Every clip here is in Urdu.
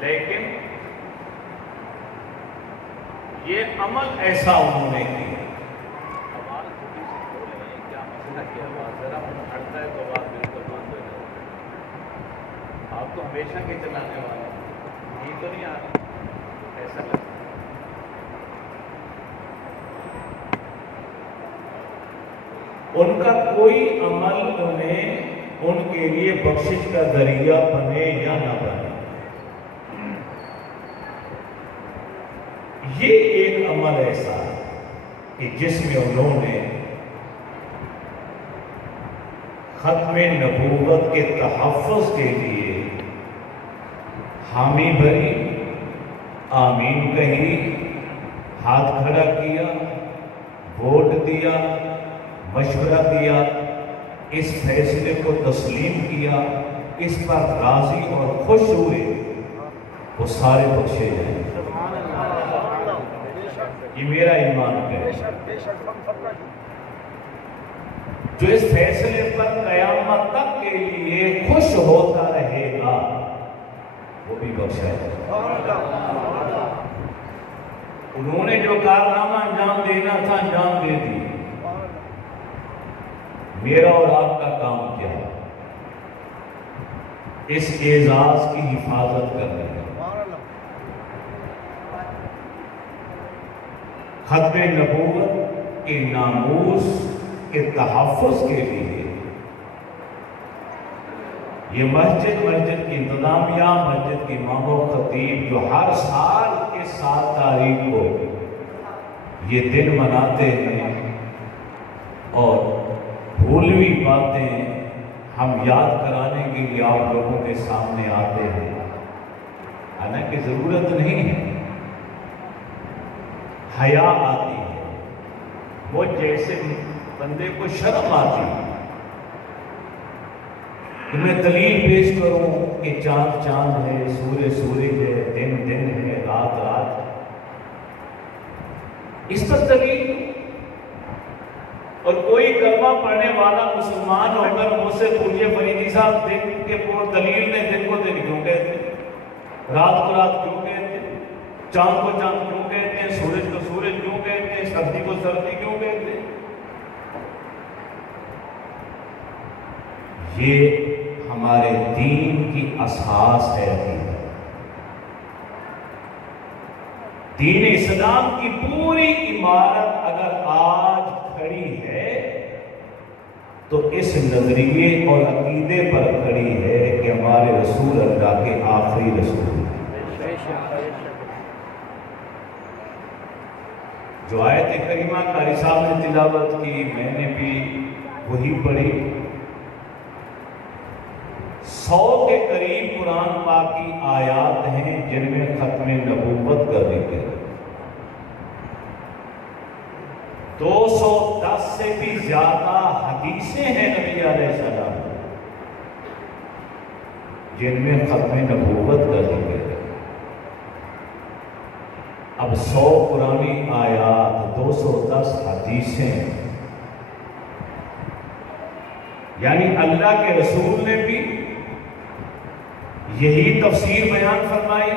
لیکن یہ عمل ایسا انہوں نے کیا. آواز تھوڑی سی کھولیں، کیا مسئلہ کی آواز ذرا ہٹتا ہے تو آواز بالکل بند ہو جاتی ہے. آپ تو ہمیشہ کے چلانے والے یہ تو نہیں آ رہا ایسا لگتا. ان کا کوئی عمل انہیں ان کے لیے بخشش کا ذریعہ بنے یا نہ بنے. یہ ایک عمل ایسا ہے کہ جس میں انہوں نے ختم نبوت کے تحفظ کے لیے حامی بھری، آمین کہی، ہاتھ کھڑا کیا، ووٹ دیا، مشورہ کیا، اس فیصلے کو تسلیم کیا، اس پر راضی اور خوش ہوئے، وہ سارے بخشے جائیں. یہ میرا ایمان ہے. جو اس فیصلے پر قیامت تک کے لیے خوش ہوتا رہے گا وہ بھی بخشا ہے. انہوں نے جو کارنامہ انجام دینا تھا انجام دے دی. میرا اور آپ کا کام کیا ہے؟ اس اعزاز کی حفاظت کرنا ہے. ختم نبوت کے ناموس کے تحفظ کے لیے یہ مسجد کی انتظامیہ، مسجد کی امام و خطیب جو ہر سال کے 7 تاریخ کو یہ دن مناتے ہیں اور بھولوی باتیں ہم یاد کرانے کے لیے آپ لوگوں کے سامنے آتے ہیں. حالانکہ ضرورت نہیں ہے، حیا آتی ہے. وہ جیسے بندے کو شرم آتی ہے کہ میں دلیل پیش کروں کہ چاند چاند ہے، سورج سورج ہے، دن دن ہے، رات رات. اس پر دلیل. اور کوئی کلمہ پڑھنے والا مسلمان ہو کر مجھ سے پوچھے فریدی صاحب دن کے دلیل نے دن کو دن کیوں کہتے ہیں، رات کو رات کیوں کہتے ہیں، چاند کو چاند کیوں کہتے ہیں، سورج کو سورج کیوں کہتے ہیں، سردی کو سردی کیوں کہتے ہیں. یہ ہمارے دین کی اساس ہے. دین اسلام کی پوری عمارت اگر آج کھڑی ہے تو اس نظریے اور عقیدے پر کھڑی ہے کہ ہمارے رسول اللہ کے آخری رسول ہیں. جو آیت کریمہ قاری صاحب نے تلاوت کی، میں نے بھی وہی پڑھی. 100 کے قریب قرآن پاک کی آیات ہیں جن میں ختم نبوت کا ذکر ہے. 210 سے بھی زیادہ حدیثیں ہیں نبی علیہ السلام جن میں ختم نبوت کا ذکر ہے. اب 100 قرآنی آیات، 210 حدیثیں، یعنی اللہ کے رسول نے بھی یہی تفسیر بیان فرمائی.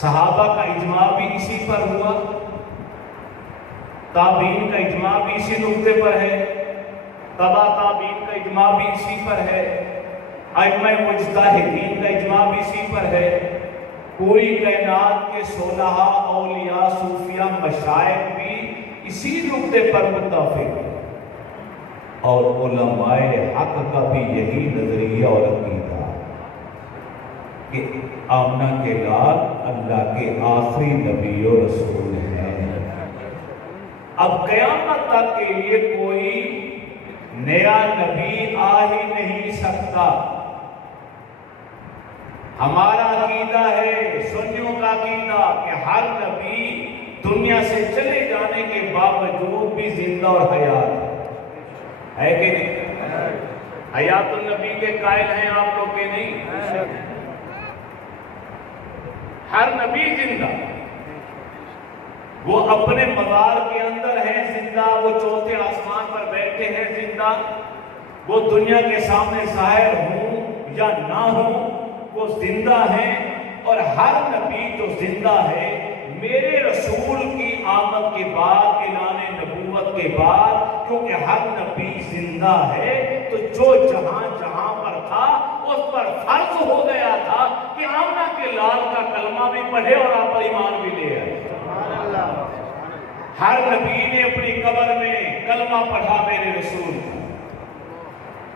صحابہ کا اجماع بھی اسی پر ہوا، تابعین کا اجماع بھی اسی نقطے پر ہے، تبع تابعین کا اجماع بھی اسی پر ہے، ائمہ مجتہدین کا اجماع بھی اسی پر ہے. پوری کائنات کے صلحاء، اولیاء، صوفیاء، مشائخ بھی اسی نقطے پر متفق ہیں. اور علماء حق کا بھی یہی نظریہ اور عقیدہ کہ آمنہ کے لال اللہ کے آخری نبی و رسول ہیں. اب قیامت تک کے لیے کوئی نیا نبی آ ہی نہیں سکتا. ہمارا عقیدہ ہے، سنیوں کا عقیدہ، کہ ہر نبی دنیا سے چلے جانے کے باوجود بھی زندہ اور حیات ہے کہ نہیں؟ حیات النبی کے قائل ہیں آپ لوگ کے نہیں؟ ہر نبی زندہ، وہ اپنے مزار کے اندر ہے زندہ، وہ چوتھے آسمان پر بیٹھے ہیں زندہ، وہ دنیا کے سامنے ظاہر ہوں یا نہ ہوں وہ زندہ ہیں، اور ہر نبی جو زندہ ہے میرے رسول کی آمد کے بعد، اعلان نبوت کے بعد، کیونکہ ہر نبی زندہ ہے تو جو جہاں جہاں پر تھا اس پر فرض ہو گیا تھا کہ آمنہ کے لال کا کلمہ بھی پڑھے اور آپ پر ایمان بھی لے آئے۔ ہر نبی نے اپنی قبر میں کلمہ پڑھا میرے رسول کا۔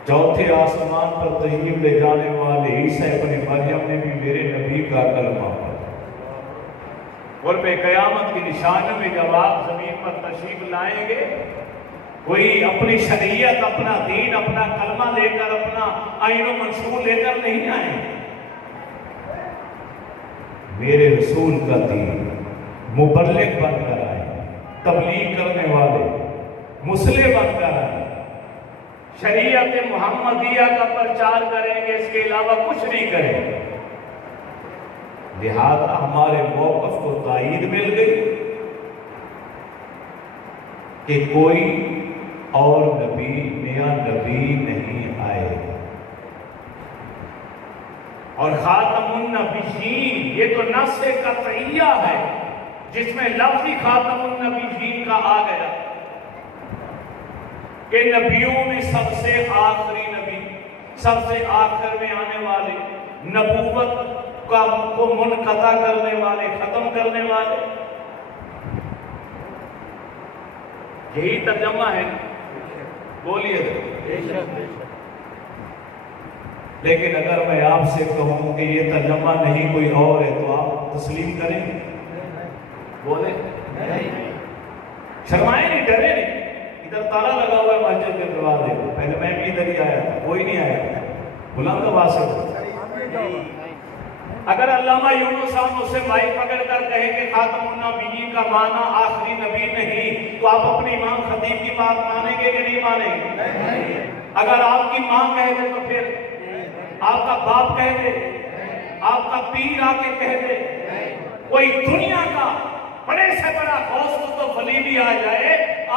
چوتھے آسمان پر تشریف لے جانے والے عیسیٰ ابن مریم نے بھی میرے نبی کا کلمہ پڑھا۔ اور پہ قیامت کی نشانی میں جب آپ زمین پر تشریف لائیں گے، کوئی اپنی شریعت، اپنا دین، اپنا کلمہ لے کر، اپنا آئین و منشور لے کر نہیں آئیں گے۔ میرے رسول کا دین مبلغ بن کر آئے، تبلیغ کرنے والے مسلح بن کر آئے، شریعت محمدیہ کا پرچار کریں گے، اس کے علاوہ کچھ نہیں کریں گے۔ لہذا ہمارے موقف کو تائید مل گئی کہ کوئی اور نبی، نیا نبی نہیں آئے گا، اور خاتم النبیین یہ تو نص قطعیہ ہے جس میں لفظی خاتم النبیین کا آ گیا کہ نبیوں میں سب سے آخری نبی، سب سے آخر میں آنے والے، نبوت کو منقطع کرنے والے، ختم کرنے والے، یہی ترجمہ ہے۔ بولیے لیکن اگر میں آپ سے کہوں کہ یہ ترجمہ نہیں کوئی اور ہے تو آپ تسلیم کریں گے؟ بولے شرمائے نہیں، ڈرے نہیں۔ ادھر تالا لگا ہوا ہے مسجد کے دروازے کو، پہلے میں بھی ادھر ہی آیا تھا، کوئی نہیں آیا، بلند آواز سے۔ اگر علامہ یونس صاحب مجھ سے مائک پکڑ کر کہے کہ خاتم النبیین کا معنی آخری نبی نہیں، تو آپ اپنے امام خطیب کی بات مانیں گے کہ نہیں مانیں گے؟ اگر آپ کی ماں کہہ دے تو پھر آپ کا باپ کہہ دے، آپ کا پیر آ کے کہہ دے، کوئی دنیا کا بڑے سے بڑا غوث تو ولی بھی آ جائے،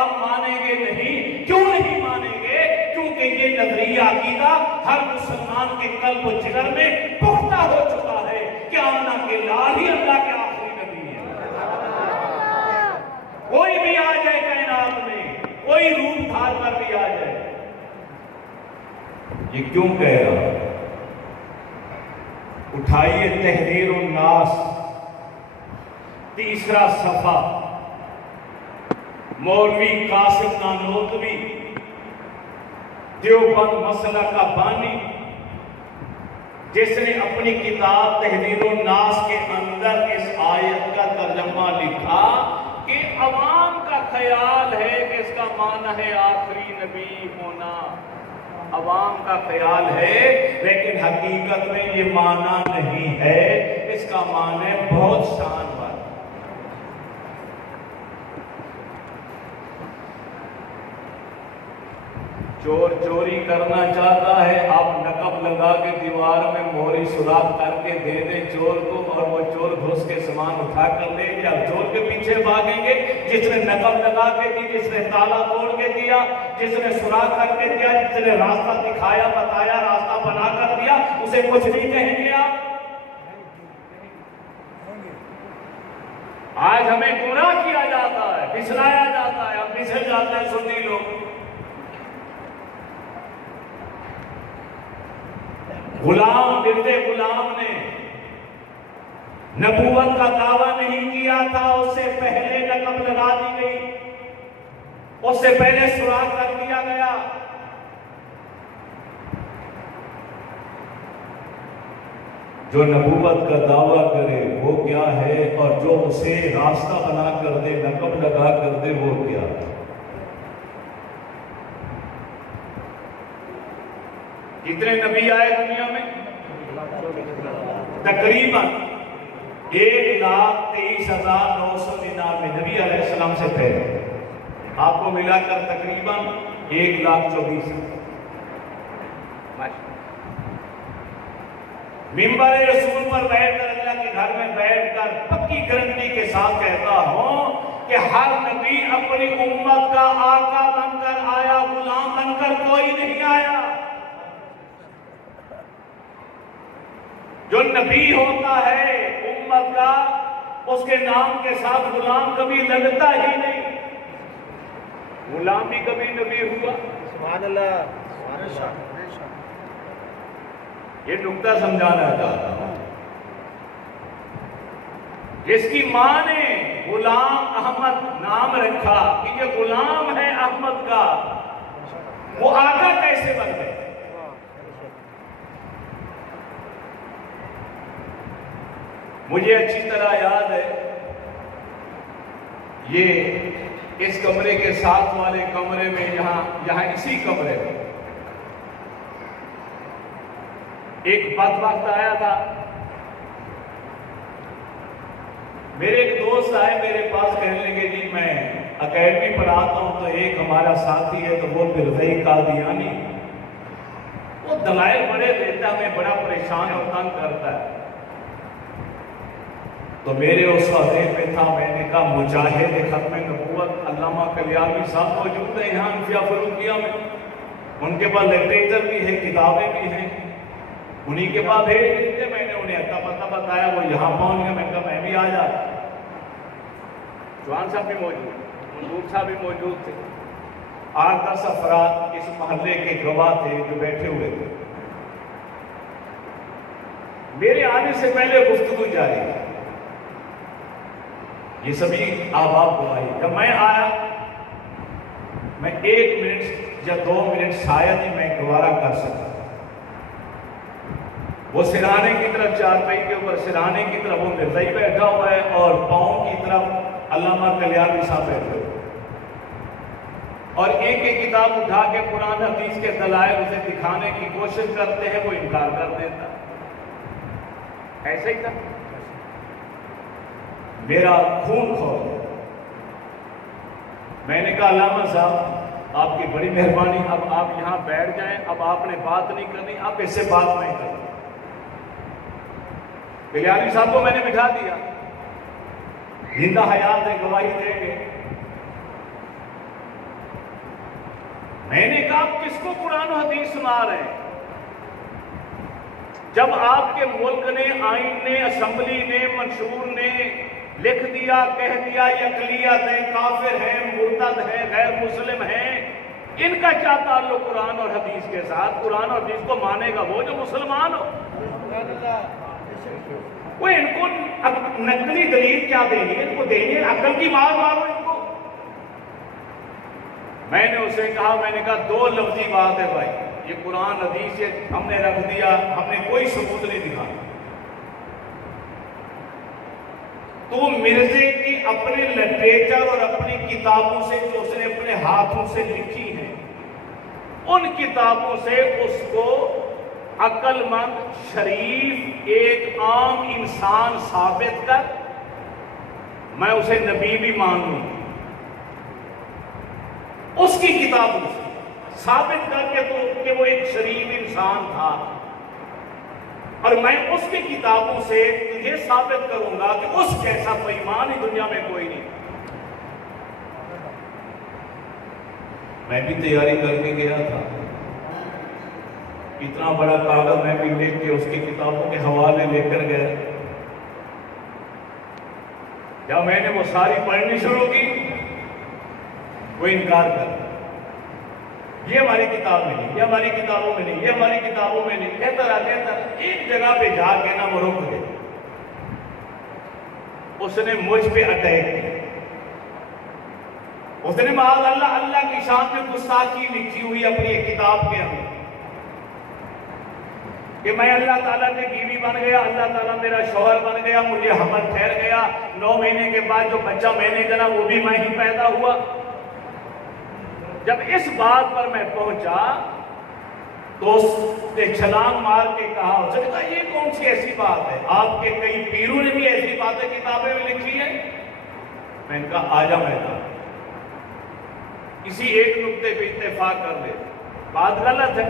آپ مانیں گے نہیں؟ کیوں نہیں مانیں گے؟ کیونکہ یہ نظریہ عقیدہ ہر مسلمان کے قلب و جگر میں پختہ ہو چکا ہے کہ آمنہ کے لال ہی اللہ کے آخری نبی ہے۔ کوئی بھی آ جائے کائنات میں، کوئی روپ دھار کر بھی آ جائے، یہ کیوں کہہ رہا؟ اٹھائیے تحریر الناس، تیسرا صفحہ، مولوی قاسم نانوتوی دیوبند مسئلہ کا بانی، جس نے اپنی کتاب تحریر الناس کے اندر اس آیت کا ترجمہ لکھا کہ عوام کا خیال ہے کہ اس کا معنی ہے آخری نبی ہونا، عوام کا خیال ہے، لیکن حقیقت میں یہ معنی نہیں ہے، اس کا معنی بہت شان والا۔ چور چوری کرنا چاہتا ہے، آپ نقب لگا کے دیوار میں موری سوراخ کر کے دے دیں چور کو، اور وہ چور گھس کے سامان اٹھا کر لے گیا، چور کے پیچھے بھاگیں گے۔ جس نے نقب لگا کے دی، جس نے تالا توڑ کے دیا، جس نے سوراخ کر کے دیا، جس نے راستہ دکھایا، بتایا، راستہ بنا کر دیا، اسے کچھ نہیں کہیں گے آپ؟ آج ہمیں گمراہ کیا جاتا ہے، پھسلایا جاتا ہے، ہم پھسل جاتے ہیں سنی لوگ۔ غلام مرد غلام نے نبوت کا دعویٰ نہیں کیا تھا، اس سے پہلے نقب لگا دی گئی، اس سے پہلے سوراخ کر دیا گیا۔ جو نبوت کا دعویٰ کرے وہ کیا ہے، اور جو اسے راستہ بنا کر دے، نقب لگا کر دے، وہ کیا ہے؟ کتنے نبی آئے دنیا میں؟ تقریباً 1,23,999 نبی علیہ السلام سے پہلے، آپ کو ملا کر تقریباً 1,24,000۔ منبر رسول پر بیٹھ کر، اللہ کے گھر میں بیٹھ کر پکی گارنٹی کے ساتھ کہتا ہوں کہ ہر نبی اپنی امت کا آقا بن کر آیا، غلام بن کر کوئی نہیں آیا۔ جو نبی ہوتا ہے امت کا، اس کے نام کے ساتھ غلام کبھی لگتا ہی نہیں، غلام بھی کبھی نبی ہوا۔ سبحان اللہ، سبحان اللہ۔ یہ نکتہ سمجھانا چاہتا ہوں۔ جس کی ماں نے غلام احمد نام رکھا کہ یہ غلام ہے احمد کا، وہ آقا کیسے بن گئے؟ مجھے اچھی طرح یاد ہے، یہ اس کمرے کے ساتھ والے کمرے میں، یہاں اسی کمرے میں ایک بدبخت آیا تھا۔ میرے ایک دوست آئے میرے پاس، کہنے لگے جی میں اکیڈمی پڑھاتا ہوں، تو ایک ہمارا ساتھی ہے تو وہ مرزائی قادیانی، وہ دلائل بڑے دیتا ہے، ہمیں بڑا پریشان اور تنگ کرتا ہے۔ تو میرے اس کا ذہن میں تھا، میں نے کہا مجاہد ختم نبوت علامہ کلیانی صاحب موجود ہیں یہاں انفیہ فروخیہ میں، ان کے پاس لٹریچر بھی ہے، کتابیں بھی ہیں، انہی کے پاس بھیج دیتے۔ میں نے انہیں اتا پتہ بتایا، وہ یہاں پہنچ گیا، میں کہا میں بھی آ جاتا۔ جوان صاحب بھی موجود، منظور صاحب بھی موجود تھے، 8-10 افراد اس محلے کے گواہ تھے جو بیٹھے ہوئے تھے۔ میرے آنے سے پہلے گفتگو جاری ہے، یہ سبھی آباب گواہی۔ جب میں آیا، میں 1 منٹ یا 2 منٹ شاید ہی میں گوارا کر سکتا۔ وہ سرہانے کی طرف، چارپائی کے اوپر سرہانے کی طرف وہ مرزائی بیٹھا ہوا ہے، اور پاؤں کی طرف علامہ کلیانی صاحب بیٹھے ہوئے، اور ایک ایک کتاب اٹھا کے قرآن حدیث کے دلائل اسے دکھانے کی کوشش کرتے ہیں، وہ انکار کر دیتا۔ ایسا ہی تھا، میرا خون کھول گیا۔ میں نے کہا علامہ صاحب آپ کی بڑی مہربانی، اب آپ یہاں بیٹھ جائیں، اب آپ نے بات نہیں کرنی، آپ اس سے بات نہیں کریں۔ کلیانی صاحب کو میں نے بٹھا دیا، زندہ حیات ہے، گواہی دیں گے۔ میں نے کہا آپ کس کو قرآن و حدیث سنا رہے ہیں؟ جب آپ کے ملک نے، آئین نے، اسمبلی نے، منشور نے لکھ دیا، کہہ دیا یہ اقلیت ہیں، کافر ہیں، مرتد ہیں، غیر مسلم ہیں، ان کا کیا تعلق قرآن اور حدیث کے ساتھ؟ قرآن اور حدیث کو مانے گا وہ جو مسلمان ہو۔ وہ ان کو نقلی دلیل کیا دیں گے؟ ان کو دیں گے عقل کی مار مارو ان کو۔ میں نے اسے کہا، میں نے کہا 2 لفظی بات ہے بھائی، یہ قرآن حدیث سے ہم نے رکھ دیا، ہم نے کوئی ثبوت نہیں دکھایا۔ تو مرزے کی اپنے لٹریچر اور اپنی کتابوں سے جو اس نے اپنے ہاتھوں سے لکھی ہیں، ان کتابوں سے اس کو عقل مند، شریف، ایک عام انسان ثابت کر، میں اسے نبی بھی مان لوں، اس کی کتابوں سے ثابت کر کے تو کہ وہ ایک شریف انسان تھا، اور میں اس کی کتابوں سے تجھے ثابت کروں گا کہ اس جیسا بے ایمان ہی دنیا میں کوئی نہیں۔ میں بھی تیاری کر کے گیا تھا، اتنا بڑا کاغذ میں بھی لکھ کے اس کی کتابوں کے حوالے لے کر گیا۔ جب میں نے وہ ساری پڑھنی شروع کی، وہ انکار کر، یہ ہماری کتاب میں نہیں، یہ ہماری کتابوں میں نہیں، یہ ہماری کتابوں میں نہیں، کہتا رہا ایک جگہ پہ جا کے نا وہ رک گئے۔ اس نے مجھ پہ اٹیک کیا، اس نے معاذ اللہ اللہ کی شان میں گستاخی لکھی ہوئی اپنی ایک کتاب کے اندر کہ میں اللہ تعالیٰ کے بیوی بن گیا، اللہ تعالیٰ میرا شوہر بن گیا، مجھے حمل ٹھہر گیا، 9 مہینے کے بعد جو بچہ میں نے جنا وہ بھی میں ہی پیدا ہوا۔ جب اس بات پر میں پہنچا تو اس نے چھلانگ مار کے کہا، اس نے کہا یہ کون سی ایسی بات ہے؟ آپ کے کئی پیروں نے بھی ایسی باتیں کتابیں میں لکھی ہیں۔ میں نے کہا آجا میدان، کسی ایک نقطے پہ اتفاق کر لے، بات غلط ہے۔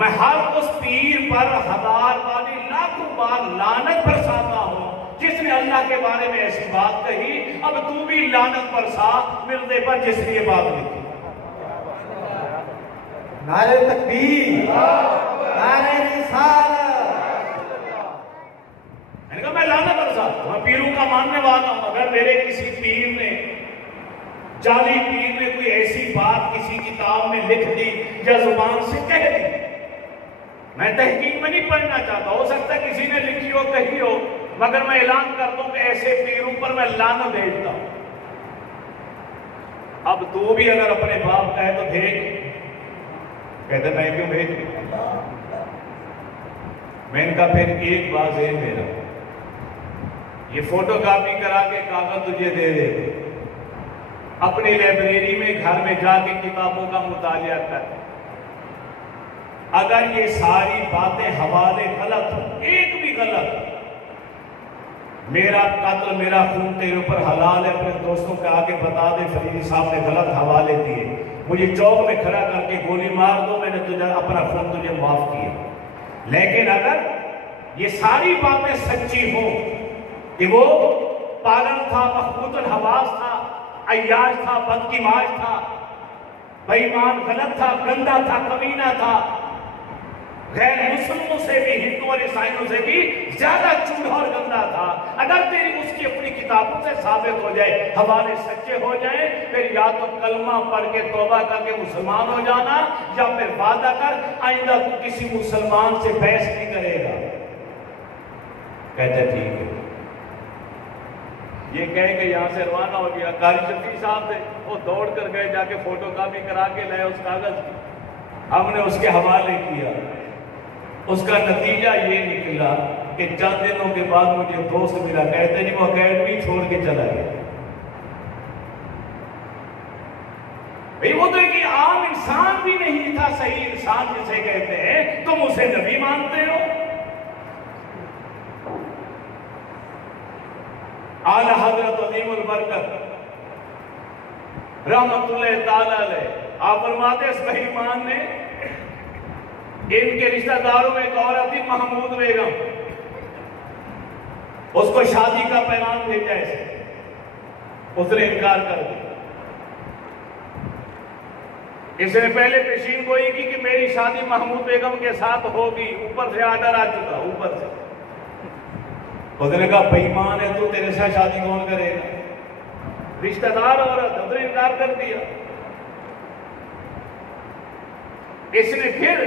میں ہر اس پیر پر 1000 باری لاکھوں بار لعنت برساتا ہوں جس نے اللہ کے بارے میں ایسی بات کہی۔ اب تو بھی لعنت برسا مرزے پر جس نے یہ بات لکھی۔ نعرہ تکبیر، نعرہ رسالت، پیروں کا ماننے والا ہوں، اگر میرے کسی پیر نے، جعلی پیر نے کوئی ایسی بات کسی کتاب میں لکھ دی یا زبان سے کہہ دی، میں تحقیق میں نہیں پڑھنا چاہتا، ہو سکتا ہے کسی نے لکھی ہو کہی ہو، مگر میں اعلان کر دوں کہ ایسے پیروں پر میں لعنت بھیجتا ہوں۔ اب تو بھی اگر اپنے باپ کا ہے تو بھیج۔ کہتے میں کیوں بھیجوں؟ میں ان کا پھر ایک بات ہے میرا، یہ فوٹو کاپی کرا کے کاغذ تجھے دے دے، اپنی لائبریری میں گھر میں جا کے کتابوں کا مطالعہ کر، اگر یہ ساری باتیں حوالے غلط ہوں، ایک بھی غلط، میرا قتل میرا خون تیرے اوپر حلال ہے، اپنے دوستوں کے آگے بتا دے فریدی صاحب نے غلط حوالے دیے، مجھے چوک میں کھڑا کر کے گولی مار دو، میں نے تجھے اپنا خون تجھے معاف کیا۔ لیکن اگر یہ ساری باتیں سچی ہوں کہ وہ پاگل تھا، مخبوط الحواس تھا، عیاش تھا، بدکماش تھا، بے ایمان، غلط تھا، گندا تھا، کمینہ تھا، غیر مسلموں سے بھی، ہندو اور عیسائیوں سے بھی زیادہ چوڑا اور گندا تھا، اگر تیری اس کی اپنی کتابوں سے ثابت ہو جائے، حوالے سچے ہو جائیں، پھر یا تو کلمہ پڑھ کے توبہ کر کے مسلمان ہو جانا، یا پھر وعدہ کر آئندہ تو کسی مسلمان سے بحث نہیں کرے گا۔ کہتے ٹھیک ہے۔ یہ کہہ کے یہاں سے روانہ ہو گیا۔ قاری شفیع صاحب تھے، وہ دوڑ کر گئے، جا کے فوٹو کاپی کرا کے لائے اس کاغذ کی، ہم نے اس کے حوالے کیا۔ اس کا نتیجہ یہ نکلا کہ چند دنوں کے بعد مجھے دوست ملا، کہتے جی وہ اکیڈمی چھوڑ کے چلا گیا۔ وہ تو ایک عام انسان بھی نہیں تھا، صحیح انسان جسے کہتے ہیں، تم اسے نبی مانتے ہو۔ اعلی حضرت عظیم البرکت رحمت اللہ تعالی علیہ، آپ فرماتے اس مہمان نے، ان کے رشتہ داروں میں ایک عورت تھی محمود بیگم، اس کو شادی کا پیغام بھیجا ایسے، اس نے انکار کر دیا۔ اس نے پہلے پیشین گوئی کی کہ میری شادی محمود بیگم کے ساتھ ہوگی، اوپر سے آرڈر آ چکا، اوپر سے۔ اس نے کہا بے ایمان ہے تو، تیرے ساتھ شادی کون کرے گا؟ رشتہ دار عورت، اس نے انکار کر دیا۔ اس نے پھر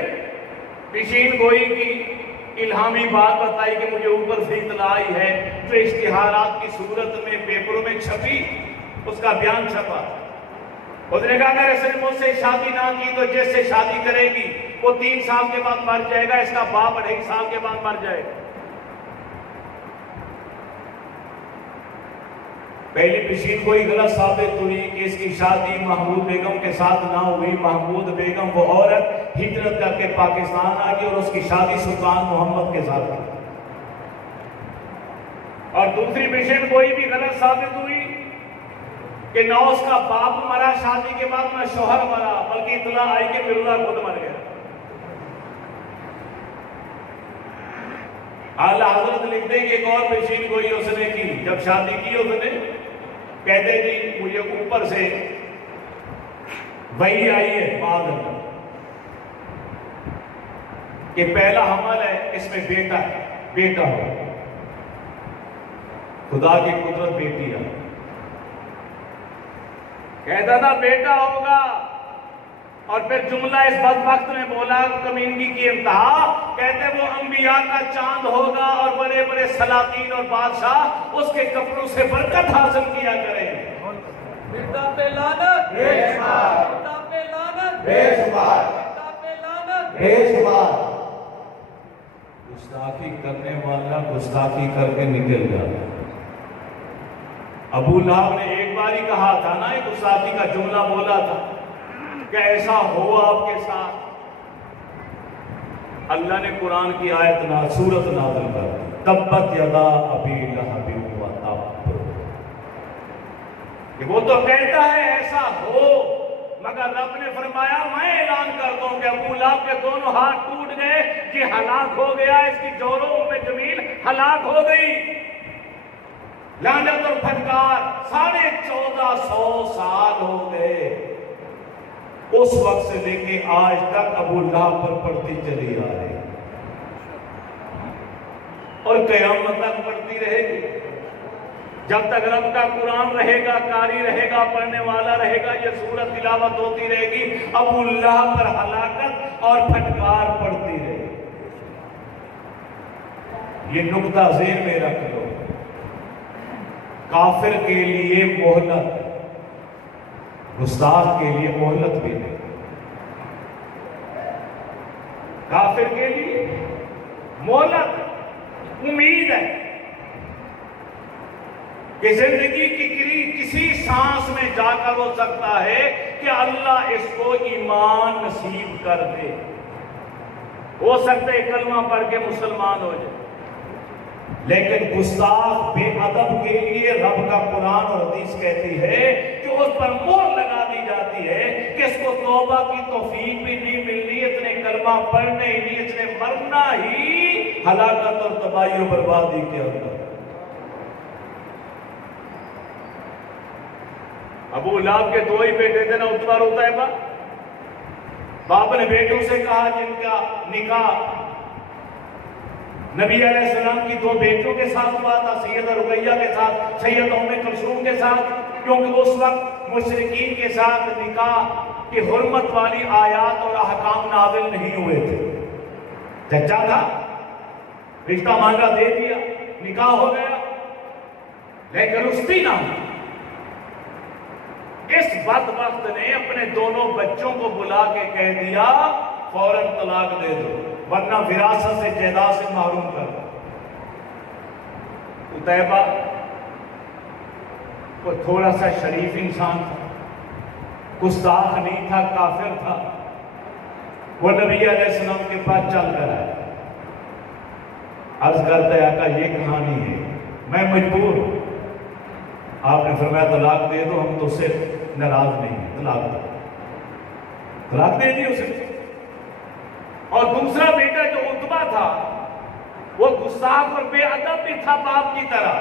پیشین گوئی کی الہامی بات بتائی کہ مجھے اوپر سے اطلاع آئی ہے، جو اشتہارات کی صورت میں پیپروں میں چھپی، اس کا بیان چھپا۔ اس نے کہا اگر اس نے مجھ سے شادی نہ کی تو جس سے شادی کرے گی وہ 3 سال کے بعد مر جائے گا، اس کا باپ 2.5 سال کے بعد مر جائے گا۔ پہلی پیشین گوئی غلط ثابت ہوئی کہ اس کی شادی محمود بیگم کے ساتھ نہ ہوئی، محمود بیگم وہ عورت ہجرت کر کے پاکستان آ گئی اور اس کی شادی سلطان محمد کے ساتھ ہوئی۔ اور دوسری پیشین گوئی بھی غلط ثابت ہوئی کہ نہ اس کا باپ مرا شادی کے بعد، نہ شوہر مرا، بلکہ اطلاع آئی کہ مرزا خود مر گیا۔ اعلی حضرت لکھتے ہیں کہ ایک اور پیشین گوئی اس نے کی، جب شادی کی اس نے، کہتے جی مجھے اوپر سے وحی آئی ہے بعد میں کہ پہلا حمل ہے، اس میں بیٹا ہے، بیٹا ہو، خدا کی قدرت بیٹی ہے۔ کہتا تھا بیٹا ہوگا، اور پھر جملہ اس بدبخت نے بولا کمینگی کی انتہا، کہتے وہ انبیاء کا چاند ہوگا اور بڑے بڑے سلاطین اور بادشاہ اس کے کپڑوں سے برکت حاصل کیا کریں گے۔ بیٹا پہ لعنت، بے شمار، بیٹا پہ لعنت، بے شمار، بیٹا پہ لعنت، بے شمار۔ گستاخی کرنے والا گستاخی کر کے نکل جاتا۔ ابو لہب نے ایک بار ہی کہا تھا نا، ایک گستاخی کا جملہ بولا تھا کہ ایسا ہوا آپ کے ساتھ، اللہ نے قرآن کی آیت سورت نازل کر دی، تبت یدا ابی لہب وتب، کہ وہ تو کہتا ہے ایسا ہو، مگر رب نے فرمایا میں اعلان کر دوں کہ ابو لہب کے دونوں ہاتھ ٹوٹ گئے، یہ ہلاک ہو گیا، اس کی جوروں میں جمیل ہلاک ہو گئی۔ لعنت اور پھٹکار 1450 سال ہو گئے، اس وقت سے لے کے آج تک ابو لہب پر پڑتی چلی آ رہی اور قیامت تک پڑتی رہے گی۔ جب تک رب کا قرآن رہے گا، قاری رہے گا، پڑھنے والا رہے گا، یہ سورت تلاوت ہوتی رہے گی، ابو لہب پر ہلاکت اور پھٹکار پڑتی رہے گی۔ یہ نقطہ ذہن میں رکھ لو، کافر کے لیے مہلت، گستاخ کے لیے مہلت بھی نہیں۔ کافر کے لیے مہلت، امید ہے کہ زندگی کی کسی سانس میں جا کر ہو سکتا ہے کہ اللہ اس کو ایمان نصیب کر دے، ہو سکتا ہے کلمہ پڑھ کے مسلمان ہو جائے۔ لیکن گستاخ بے ادب کے لیے رب کا قرآن اور حدیث کہتی ہے کہ اس پر مہر لگا دی جاتی ہے کہ اس کو توبہ کی توفیق بھی نہیں ملنی، اتنے کلمہ پڑھنے ہی نہیں، اتنے مرنا ہی ہلاکت اور تباہی و بربادی کے اندر۔ ابو لہب کے دو ہی بیٹے تھے نا، عتبہ اور عتیبہ۔ باپ نے بیٹوں سے کہا جن کا نکاح نبی علیہ السلام کی دو بیٹوں کے ساتھ ہوا تھا، سیدہ رقیہ کے ساتھ، سیدہ ام کلثوم کے ساتھ، کیونکہ اس وقت مشرکین کے ساتھ نکاح کی حرمت والی آیات اور احکام نازل نہیں ہوئے تھے۔ چچا تھا، رشتہ مانگا، دے دیا، نکاح ہو گیا، لیکن رستی نہ ہوئی۔ اس بدبخت نے اپنے دونوں بچوں کو بلا کے کہہ دیا فوراً طلاق دے دو ورنہ وراثت سے جائیداد سے محروم کر دو۔ عتیبہ وہ تھوڑا سا شریف انسان تھا، گستاخ نہیں تھا، کافر تھا، وہ نبی علیہ السلام کے پاس چل کر آیا، عرض کرتا ہے آقا یہ کہانی ہے، میں مجبور ہوں۔ آپ نے فرمایا طلاق دے دو، ہم تو سے ناراض نہیں ہیں، طلاق دے دی اسے۔ اور دوسرا بیٹا جو عتبہ تھا وہ گستاخ اور بے ادب بھی تھا باپ کی طرح،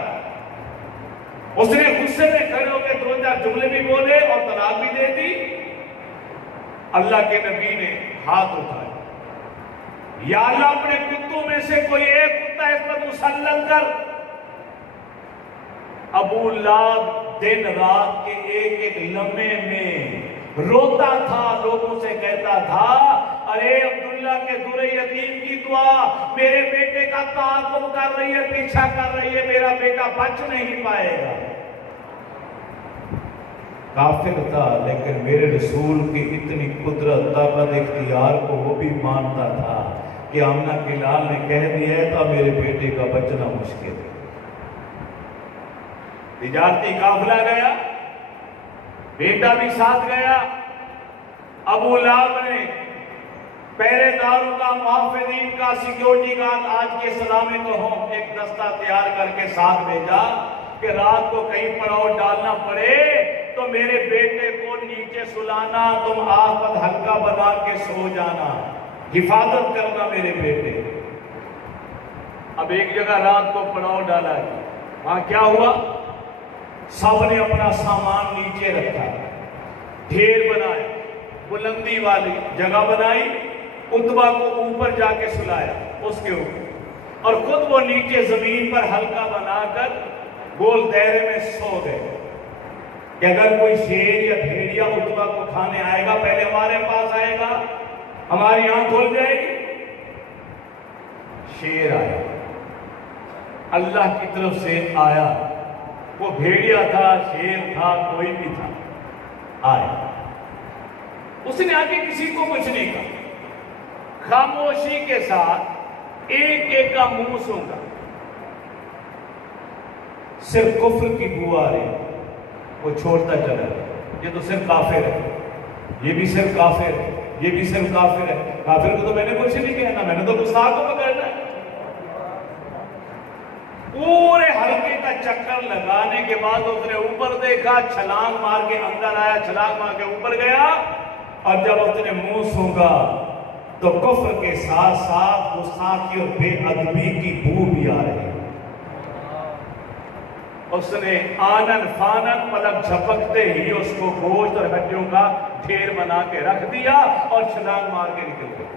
اس نے غصے میں کھڑے ہو کے دو چار جملے بھی بولے اور طلاق بھی دے دی۔ اللہ کے نبی نے ہاتھ اٹھایا، یا اللہ اپنے کتوں میں سے کوئی ایک کتا اس پر مسلط کر۔ ابو لہب دن رات کے ایک ایک لمحے میں روتا تھا، لوگوں سے کہتا تھا ارے عبداللہ کے در یتیم کی دعا میرے بیٹے کا تعاقب کر رہی ہے، پیچھا کر رہی ہے، میرا بیٹا بچ نہیں پائے گا۔ کافر تھا لیکن میرے رسول کی اتنی قدرت، طاقت، اختیار کو وہ بھی مانتا تھا کہ آمنہ کے لال نے کہہ دیا ہے تو میرے بیٹے کا بچنا مشکل ہے۔ تجارتی قافلہ گیا، بیٹا بھی ساتھ گیا۔ ابو لہب نے پہرے داروں کا، محافظین کا، سیکیورٹی گارڈ آج کے سلامے کو ہوں ایک دستہ تیار کر کے ساتھ بھیجا کہ رات کو کہیں پڑاؤ ڈالنا پڑے تو میرے بیٹے کو نیچے سلانا، تم آفت ہلکا بنا کے سو جانا، حفاظت کرنا میرے بیٹے۔ اب ایک جگہ رات کو پڑاؤ ڈالا گیا، وہاں کیا ہوا؟ سب نے اپنا سامان نیچے رکھا، ڈھیر بنایا، بلندی والی جگہ بنائی، عتبہ کو اوپر جا کے سلایا اس کے اوپر، اور خود وہ نیچے زمین پر ہلکا بنا کر گول دائرے میں سو گئے کہ اگر کوئی شیر یا بھیڑیا عتبہ کو کھانے آئے گا پہلے ہمارے پاس آئے گا، ہماری آنکھ کھل جائے گی۔ شیر آیا، اللہ کی طرف سے آیا، وہ بھیڑیا تھا، شیر تھا، کوئی بھی تھا، آیا۔ اس نے آگے کسی کو کچھ نہیں کہا، خاموشی کے ساتھ ایک ایک کا منہ سونگا، صرف کفر کی بو آ رہی، وہ چھوڑتا چلا، یہ تو صرف کافر ہے، یہ بھی صرف کافر ہے، یہ بھی صرف کافر ہے۔ کافر کو تو میں نے کچھ نہیں کہنا، میں نے تو گستاخ کو پکڑنا ہے۔ پورے حلقے کا چکر لگانے کے بعد اس نے اوپر دیکھا، چھلانگ مار کے اندر آیا، چھلانگ مار کے اوپر گیا، اور جب اس نے منہ سونگا تو کفر کے ساتھ ساتھ گستاخی اور بے ادبی کی بو بھی آ رہی۔ اس نے آنن فانن پلک جھپکتے ہی اس کو گوشت اور ہڈیوں کا ڈھیر بنا کے رکھ دیا اور چھلانگ مار کے نکل گیا۔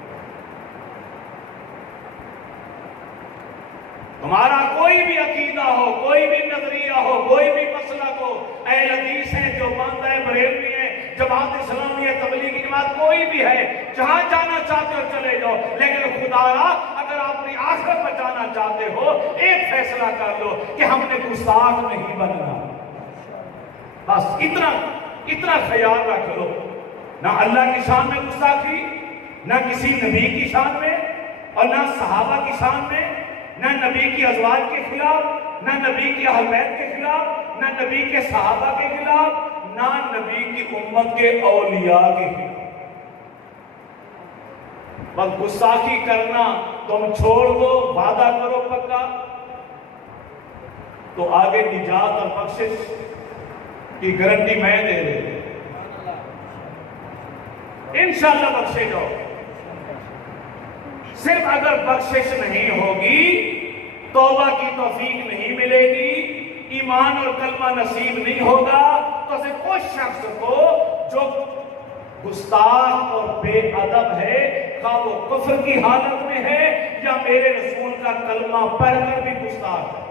تمہارا کوئی بھی عقیدہ ہو، کوئی بھی نظریہ ہو، کوئی بھی مسلک ہو، اہل حدیث ہے، جو مانتا ہے، بریلوی ہے، جماعت اسلامی ہے، تبلیغی جماعت، کوئی بھی ہے، جہاں جانا چاہتے ہو چلے جاؤ، لیکن خدایا اگر آپ اپنی آخرت بچانا چاہتے ہو ایک فیصلہ کر لو کہ ہم نے گستاخ نہیں بننا، بس اتنا خیال رکھ لو، نہ اللہ کی شان میں گستاخی، نہ کسی نبی کی شان میں، اور نہ صحابہ کی شان میں، نہ نبی کی ازواج کے خلاف، نہ نبی کی اہل بیت کے خلاف، نہ نبی کے صحابہ کے خلاف، نہ نبی کی امت کے اولیاء کے خلاف۔ بس گستاخی کرنا تم چھوڑ دو، وعدہ کرو پکا، تو آگے نجات اور بخشش کی گارنٹی میں دے رہے، انشاءاللہ بخشے جاؤ۔ صرف اگر بخشش نہیں ہوگی، توبہ کی توفیق نہیں ملے گی، ایمان اور کلمہ نصیب نہیں ہوگا، تو صرف اس شخص کو جو گستاخ اور بے ادب ہے، خواہ وہ کفر کی حالت میں ہے یا میرے رسول کا کلمہ پڑھ کر بھی گستاخ ہے۔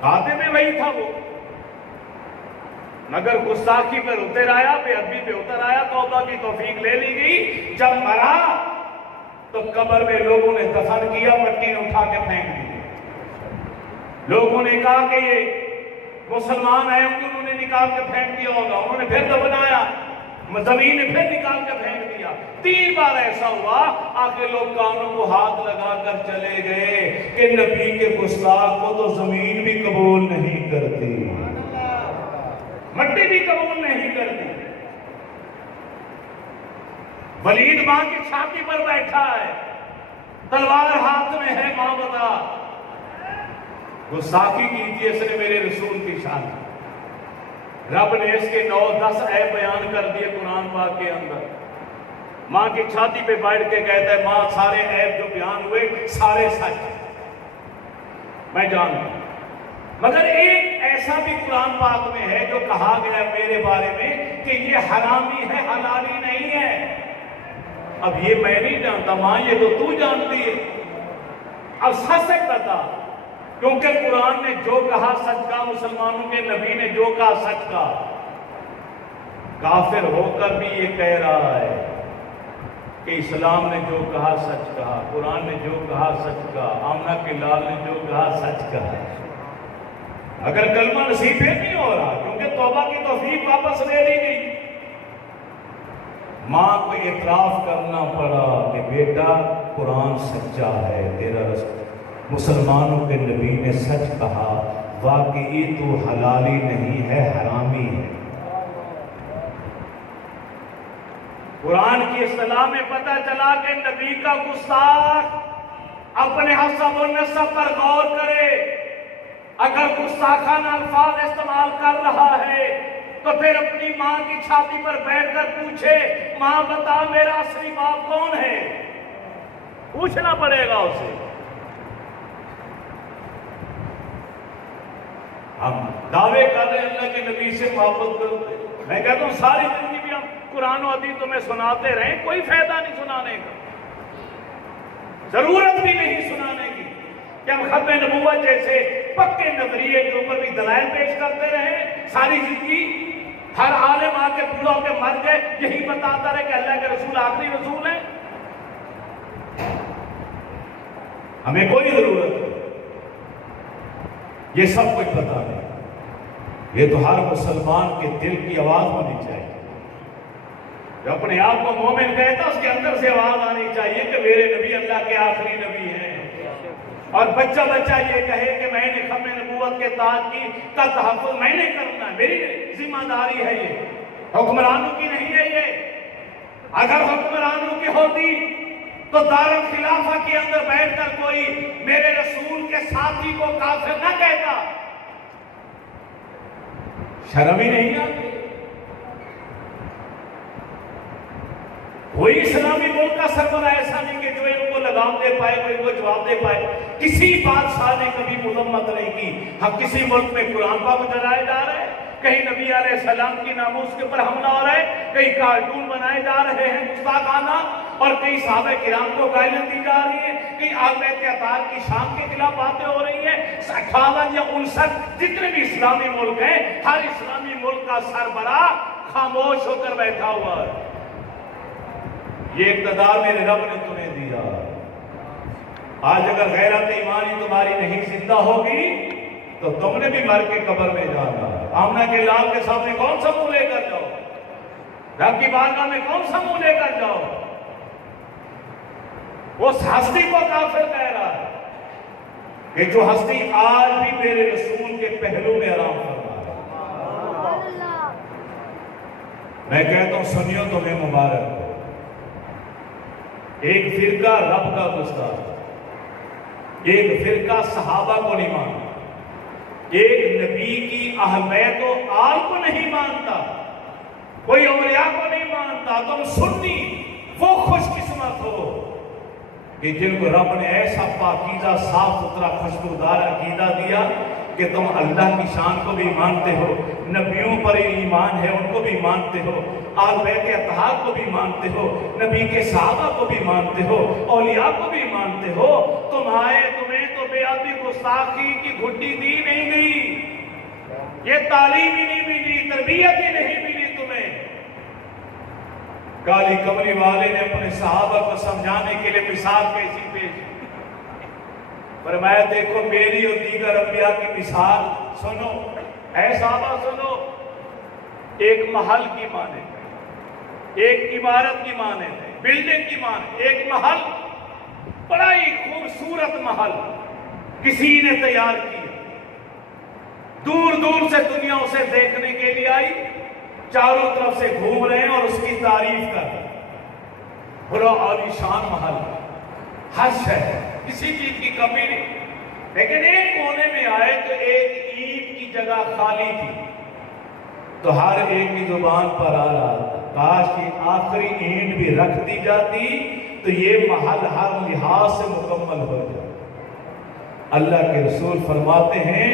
کھاتے میں وہی تھا وہ، مگر گستاخی پر اتر آیا، بے ادبی پہ اتر آیا، توبہ کی توفیق لے لی گئی۔ جب مرا تو قبر میں لوگوں نے دفن کیا، مٹی نے اٹھا کے پھینک دی۔ لوگوں نے کہا کہ یہ مسلمان آئے ہوں گے، انہوں نے نکال کے پھینک دیا ہوگا، انہوں نے پھر دفنایا، زمین نے پھر نکال کے پھینک دیا۔ 3 بار ایسا ہوا، آگے لوگ کانوں کو ہاتھ لگا کر چلے گئے کہ نبی کے گستاخ کو تو زمین بھی قبول نہیں کرتی، مٹی بھی قبول نہیں کرتی۔ ولید ماں کی چھاتی پر بیٹھا ہے، تلوار ہاتھ میں ہے، ماں بتا گستاخی کی تھی اس نے میرے رسول کی شان۔ رب نے اس کے 9-10 عیب بیان کر دیے قرآن پاک کے اندر۔ ماں کی چھاتی پہ بیٹھ کے کہتا ہے، ماں سارے عیب جو بیان ہوئے سارے سچ میں جانتا ہوں، مگر ایک ایسا بھی قرآن پاک میں ہے جو کہا گیا میرے بارے میں کہ یہ حرامی ہے، حلالی نہیں ہے۔ اب یہ میں نہیں جانتا ماں، یہ تو تو جانتی ہے، اب سچ سے بتا، کیونکہ قرآن نے جو کہا سچ کہا، مسلمانوں کے نبی نے جو کہا سچ کہا۔ کافر ہو کر بھی یہ کہہ رہا ہے کہ اسلام نے جو کہا سچ کہا، قرآن نے جو کہا سچ کہا، آمنہ کے لال نے جو کہا سچ کہا، اگر کلمہ نصیب نہیں ہو رہا، کیونکہ توبہ کی توفیق واپس لے لی گئی۔ ماں کو اعتراف کرنا پڑا کہ بیٹا قرآن سچا ہے، تیرا رسول مسلمانوں کے نبی نے سچ کہا، واقعی تو حلالی نہیں ہے، حرامی ہے۔ قرآن کی اصطلاح میں پتہ چلا کہ نبی کا گستاخ اپنے حسب و نسب پر غور کرے، اگر گستاخانہ الفاظ استعمال کر رہا ہے تو پھر اپنی ماں کی چھاتی پر بیٹھ کر پوچھے، ماں بتا میرا اصلی باپ کون ہے؟ پوچھنا پڑے گا اسے۔ ہم دعوے کر رہے ہیں اللہ کے نبی سے محبت کرتے، میں کہتا ہوں ساری زندگی بھی ہم قرآن و حدیث تمہیں سناتے رہیں، کوئی فائدہ نہیں سنانے کا، ضرورت بھی نہیں سنانے کی کہ ہم ختم نبوت جیسے پکے نظریے کے اوپر بھی دلائل پیش کرتے رہیں۔ ساری زندگی ہر عالم آ کے پورا ہو کے مر جائے یہی بتاتا رہے کہ اللہ کے رسول آخری رسول ہیں، ہمیں کوئی ضرورت نہیں، یہ سب کچھ پتا نہیں۔ یہ تو ہر مسلمان کے دل کی آواز ہونی چاہیے، جو اپنے آپ کو مومن کہتا اس کے اندر سے آواز آنی چاہیے کہ میرے نبی اللہ کے آخری نبی ہیں، اور بچہ یہ کہے کہ میں نے ختم نبوت کے تاج کا تحفظ میں نے کرنا ہے، میری ذمہ داری ہے، یہ حکمرانوں کی نہیں ہے۔ یہ اگر حکمرانوں کی ہوتی تو دارالخلافہ کے اندر بیٹھ کر کوئی میرے رسول کے ساتھی کو کافر نہ کہتا، شرم ہی نہیں آتی۔ کوئی اسلامی ملک کا سربراہ ایسا نہیں کہ جو ان کو لگام دے پائے، کوئی ان کو جواب دے پائے۔ کسی بادشاہ نے کبھی مذمت نہیں کی۔ ہم کسی ملک میں قرآن پاک جلائے جا رہے ہیں، کہیں نبی علیہ السلام کی ناموس کے اوپر حملہ ہو رہا ہے، کہیں کارٹون بنائے جا رہے ہیں گستاخانہ، اور کئی صحابہ کرام کو گالیاں دی جا رہی ہیں، کئی آل بیت اطہار کی شان کے خلاف باتیں ہو رہی ہیں۔ 58 یا 59 جتنے بھی اسلامی ملک ہیں، ہر اسلامی ملک کا سربراہ خاموش ہو کر بیٹھا ہوا ہے۔ یہ اقتدار میرے رب نے تمہیں دیا۔ آج اگر غیرت ایمانی تمہاری نہیں زندہ ہوگی تو تم نے بھی مر کے قبر میں جانا۔ آمنہ کے لال کے سامنے کون سا منہ لے کر جاؤ؟ رب کی بارگاہ میں کون سا منہ لے کر جاؤ؟ اس ہستی کو کافر کہہ رہا ہے کہ جو ہستی آج بھی میرے رسول کے پہلو میں آرام فرما ہے۔ میں کہتا ہوں سنیو تمہیں مبارک ہو۔ ایک فرقہ رب کا گستاخ، ایک فرقہ صحابہ کو نہیں مانتا، ایک نبی کی اہل بیت و آل کو نہیں مانتا، کوئی اولیاء کو نہیں مانتا۔ تم سنی وہ خوش قسمت ہو کہ جن کو رب نے ایسا پاکیزہ صاف ستھرا خوشبودار عقیدہ دیا کہ تم اللہ کی شان کو بھی مانتے ہو، نبیوں پر ایمان ہے ان کو بھی مانتے ہو، آل بیت اطہار کو بھی مانتے ہو، نبی کے صحابہ کو بھی مانتے ہو، اولیاء کو بھی مانتے ہو۔ تمہیں تو بے ادبی گستاخی کی گھٹی دی نہیں گئی، یہ تعلیم ہی نہیں ملی، تربیت ہی نہیں ملی تمہیں۔ کالی کمری والے نے اپنے صحابہ کو سمجھانے کے لیے مثال کیسی پیش فرمایا، دیکھو میری اور دیگر انبیاء کی مثال سنو، اے صحابہ سنو، ایک محل کی مانند، ایک عمارت کی مانند ہے، بلڈنگ کی مانند، ایک محل، بڑا ہی خوبصورت محل کسی نے تیار کیا، دور دور سے دنیا اسے دیکھنے کے لیے آئی، چاروں طرف سے گھوم رہے ہیں اور اس کی تعریف کر رہے ہیں۔ بڑا عالیشان محل، ہر شہر کسی چیز کی کمی نہیں، لیکن ایک کونے میں آئے تو ایک اینٹ کی جگہ خالی تھی، تو ہر ایک کی زبان پر آ رہا تھا کاش کی آخری اینٹ بھی رکھ دی جاتی تو یہ محل ہر لحاظ سے مکمل ہو جائے۔ اللہ کے رسول فرماتے ہیں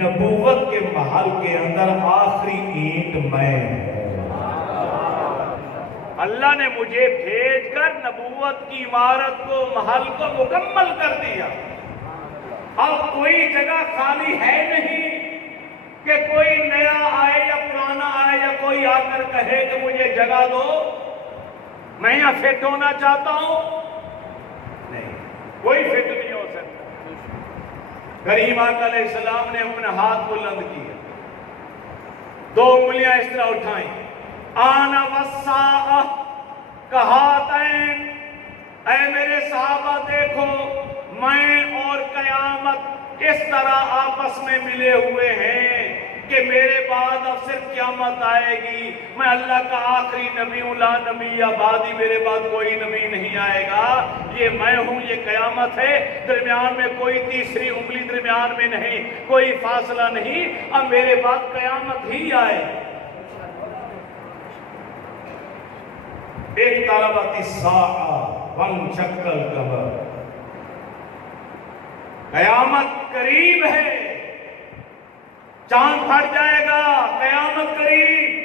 نبوت کے محل کے اندر آخری اینٹ میں ہوں۔ اللہ نے مجھے بھیج کر نبوت کی عمارت کو، محل کو مکمل کر دیا۔ اب کوئی جگہ خالی ہے نہیں کہ کوئی نیا آئے یا پرانا آئے یا کوئی آ کر کہے کہ مجھے جگہ دو، میں یہاں فٹ ہونا چاہتا ہوں۔ نہیں، کوئی فٹ نہیں ہو سکتا۔ کریم آقا علیہ السلام نے اپنا ہاتھ بلند کیا، دو انگلیاں اس طرح اٹھائیں، آنا والساعہ کہاتین، اے میرے صحابہ دیکھو میں اور قیامت اس طرح آپس میں ملے ہوئے ہیں کہ میرے بعد اب صرف قیامت آئے گی، میں اللہ کا آخری نبی ہوں، لا نبی بعدی، میرے بعد کوئی نبی نہیں آئے گا، یہ میں ہوں، یہ قیامت ہے، درمیان میں کوئی تیسری انگلی درمیان میں نہیں، کوئی فاصلہ نہیں، اب میرے بعد قیامت ہی آئے۔ اقتربت الساعہ وانشق القمر، قیامت قریب ہے، چاند پھٹ جائے گا، قیامت قریب۔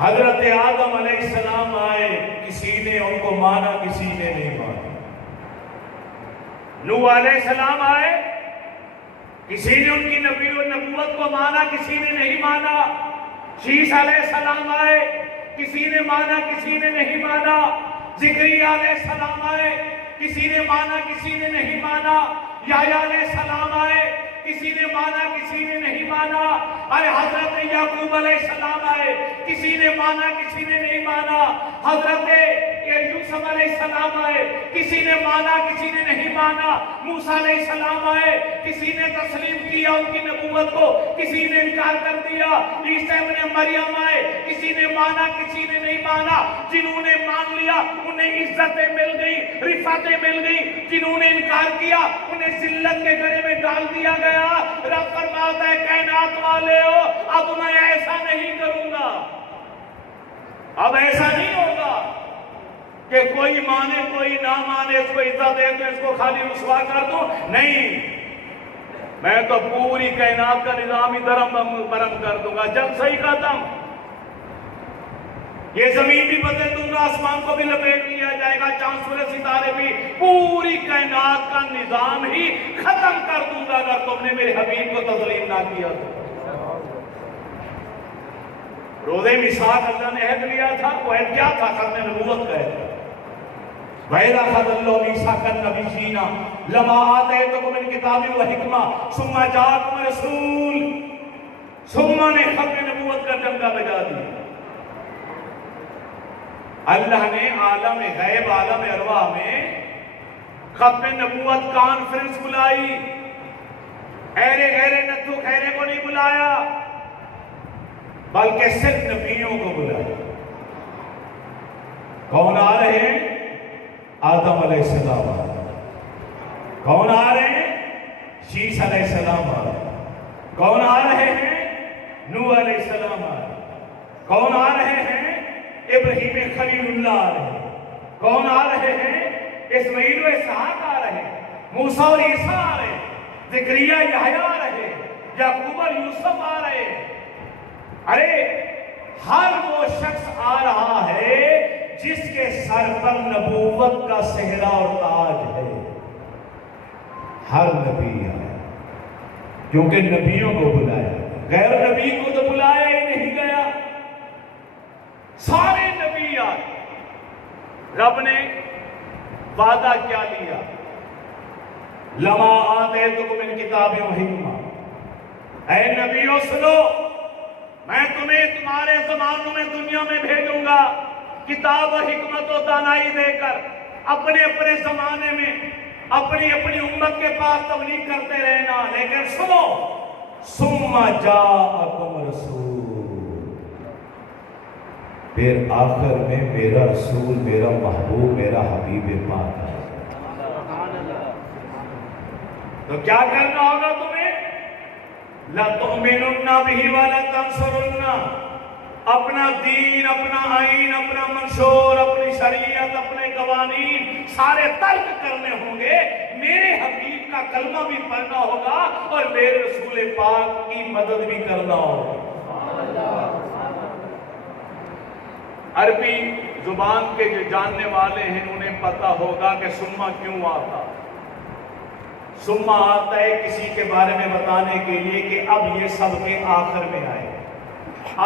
حضرت آدم علیہ السلام آئے، کسی نے ان کو مانا کسی نے نہیں مانا۔ نوح علیہ السلام آئے، کسی نے ان کی نبی و نبوت کو مانا کسی نے نہیں مانا۔ شیس علیہ السلام آئے، کسی نے مانا کسی نے نہیں مانا۔ زکریا علیہ السلام آئے، کسی نے مانا کسی نے نہیں مانا۔ یحییٰ علیہ السلام آئے، کسی نے مانا کسی نے نہیں مانا۔ ارے حضرت یعقوب علیہ السلام آئے، کسی نے مانا کسی نے نہیں مانا۔ حضرت یوسف علیہ السلام آئے، کسی نے مانا کسی نے نہیں مانا۔ موسیٰ علیہ السلام آئے، کسی نے تسلیم کیا ان کی نبوت کو، کسی نے انکار کر دیا۔ عیسیٰ ابن مریم آئے، کسی نے مانا کسی نے نہیں مانا۔ جنہوں نے مان لیا انہیں عزتیں مل گئی، رفعتیں مل گئی، جنہوں نے انکار کیا انہیں ذلت کے گڑھے میں ڈال دیا گیا۔ رب فرماتا ہے کائنات والے ہو، اب میں ایسا نہیں کروں گا، اب ایسا نہیں ہوگا کہ کوئی مانے کوئی نہ مانے، اس کو عزت دے تو اس کو خالی رسوا کر دو، نہیں، میں تو پوری کائنات کا نظام ہی درم برم کر دوں گا، جب صحیح کا دم، یہ زمین بھی بدل دوں گا، آسمان کو بھی لپیٹ لیا جائے گا، چاند سورج ستارے بھی، پوری کائنات کا نظام ہی ختم کر دوں گا اگر تم نے میرے حبیب کو تسلیم نہ کیا تو۔ روزے میثاق اللہ نے عہد لیا تھا، وہ عہد کیا تھا؟ ختم نبوت کا عہد۔ وَإِذَا أَخَذَ اللَّهُ مِيثَاقَ النَّبِيِّينَ لَمَا آتَيْتُكُم مِّن كِتَابٍ وَحِکْمَةٍ ثُمَّ جَاءَكُمْ رَسُولٌ، ثم نے ختم نبوت کا ڈنکا بجا دیا۔ اللہ نے عالم غیب عالم ارواح میں ختم نبوت کانفرنس بلائی، ایرے غیرے نتھو خیرے کو نہیں بلایا، بلکہ صرف نبیوں کو بلایا۔ کون آ رہے ہیں؟ آدم علیہ السلام آ رہے ہیں۔ کون آ رہے ہیں؟ شیس علیہ السلام آ رہے ہیں۔ کون آ رہے ہیں؟ نوح علیہ السلام آ رہے ہیں۔ کون آ رہے ہیں؟ ابراہیم خلیل اللہ آ رہے ہیں۔ کون آ رہے ہیں؟ اسماعیل و اسحاق آ رہے ہیں۔ موسیٰ اور عیسیٰ آ رہے ہیں۔ زکریا یحییٰ آ رہے ہیں۔ یعقوب اور یوسف آ رہے ہیں۔ ارے ہر وہ شخص آ رہا ہے جس کے سر پر نبوت کا صحرا اور تاج ہے۔ ہر نبی آیا کیونکہ نبیوں کو بلایا، غیر نبی کو تو بلایا ہی نہیں گیا، سارے نبی آئے۔ رب نے وعدہ کیا لیا؟ لما آتیتکم من کتاب و حکمہ، اے نبیوں سنو، میں تمہیں تمہارے زمانوں میں دنیا میں بھیجوں گا کتاب و حکمت و دانائی دے کر، اپنے اپنے زمانے میں اپنی اپنی امت کے پاس تبلیغ کرتے رہنا، لیکن سنو، ثم جاءکم رسول، پھر آخر میں میرا رسول، میرا محبوب، میرا حبیب پاک ہے۔ تو کیا کرنا ہوگا تمہیں؟ لَتُؤْمِنُنَّ بِهِ وَلَتَنْصُرُنَّ، اپنا دین، اپنا آئین، اپنا منشور، اپنی شریعت، اپنے قوانین سارے ترک کرنے ہوں گے، میرے حبیب کا کلمہ بھی پڑھنا ہوگا اور میرے رسول پاک کی مدد بھی کرنا ہوگا۔ عربی زبان کے جو جاننے والے ہیں انہیں پتا ہوگا کہ سما کیوں آتا۔ سما آتا ہے کسی کے بارے میں بتانے کے لیے کہ اب یہ سب کے آخر میں آئے۔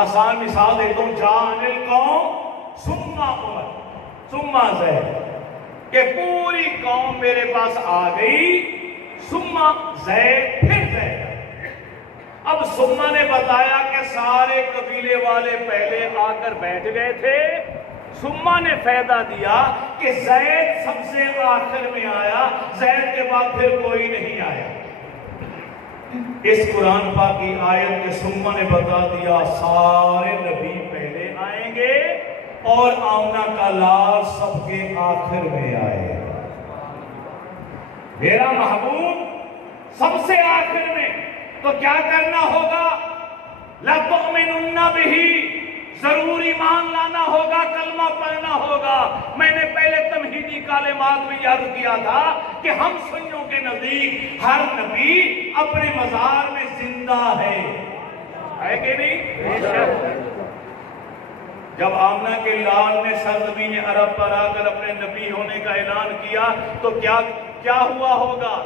آسان مثال دے دو، جان القوم سما امت سما زید، کہ پوری قوم میرے پاس آ گئی، سما زید پھر زید۔ اب سما نے بتایا کہ سارے قبیلے والے پہلے آ کر بیٹھ گئے تھے، سما نے فائدہ دیا کہ زید سب سے آخر میں آیا، زید کے بعد پھر کوئی نہیں آیا۔ اس قرآن پاک کی آیت کے سما نے بتا دیا سارے نبی پہلے آئیں گے اور آمنہ کا لال سب کے آخر میں آئے گا۔ میرا محبوب سب سے آخر میں، تو کیا کرنا ہوگا؟ لَتُؤْمِنُنَّ بِهِ، ضرور ایمان لانا ہوگا، کلمہ پڑھنا ہوگا۔ میں نے پہلے تمہیدی کلمات میں یاد کیا تھا کہ ہم سنیوں کے نزدیک ہر نبی اپنے مزار میں زندہ ہے کہ نہیں؟ جب آمنہ کے لال نے سرزمین عرب پر آ کر اپنے نبی ہونے کا اعلان کیا تو کیا ہوا ہوگا؟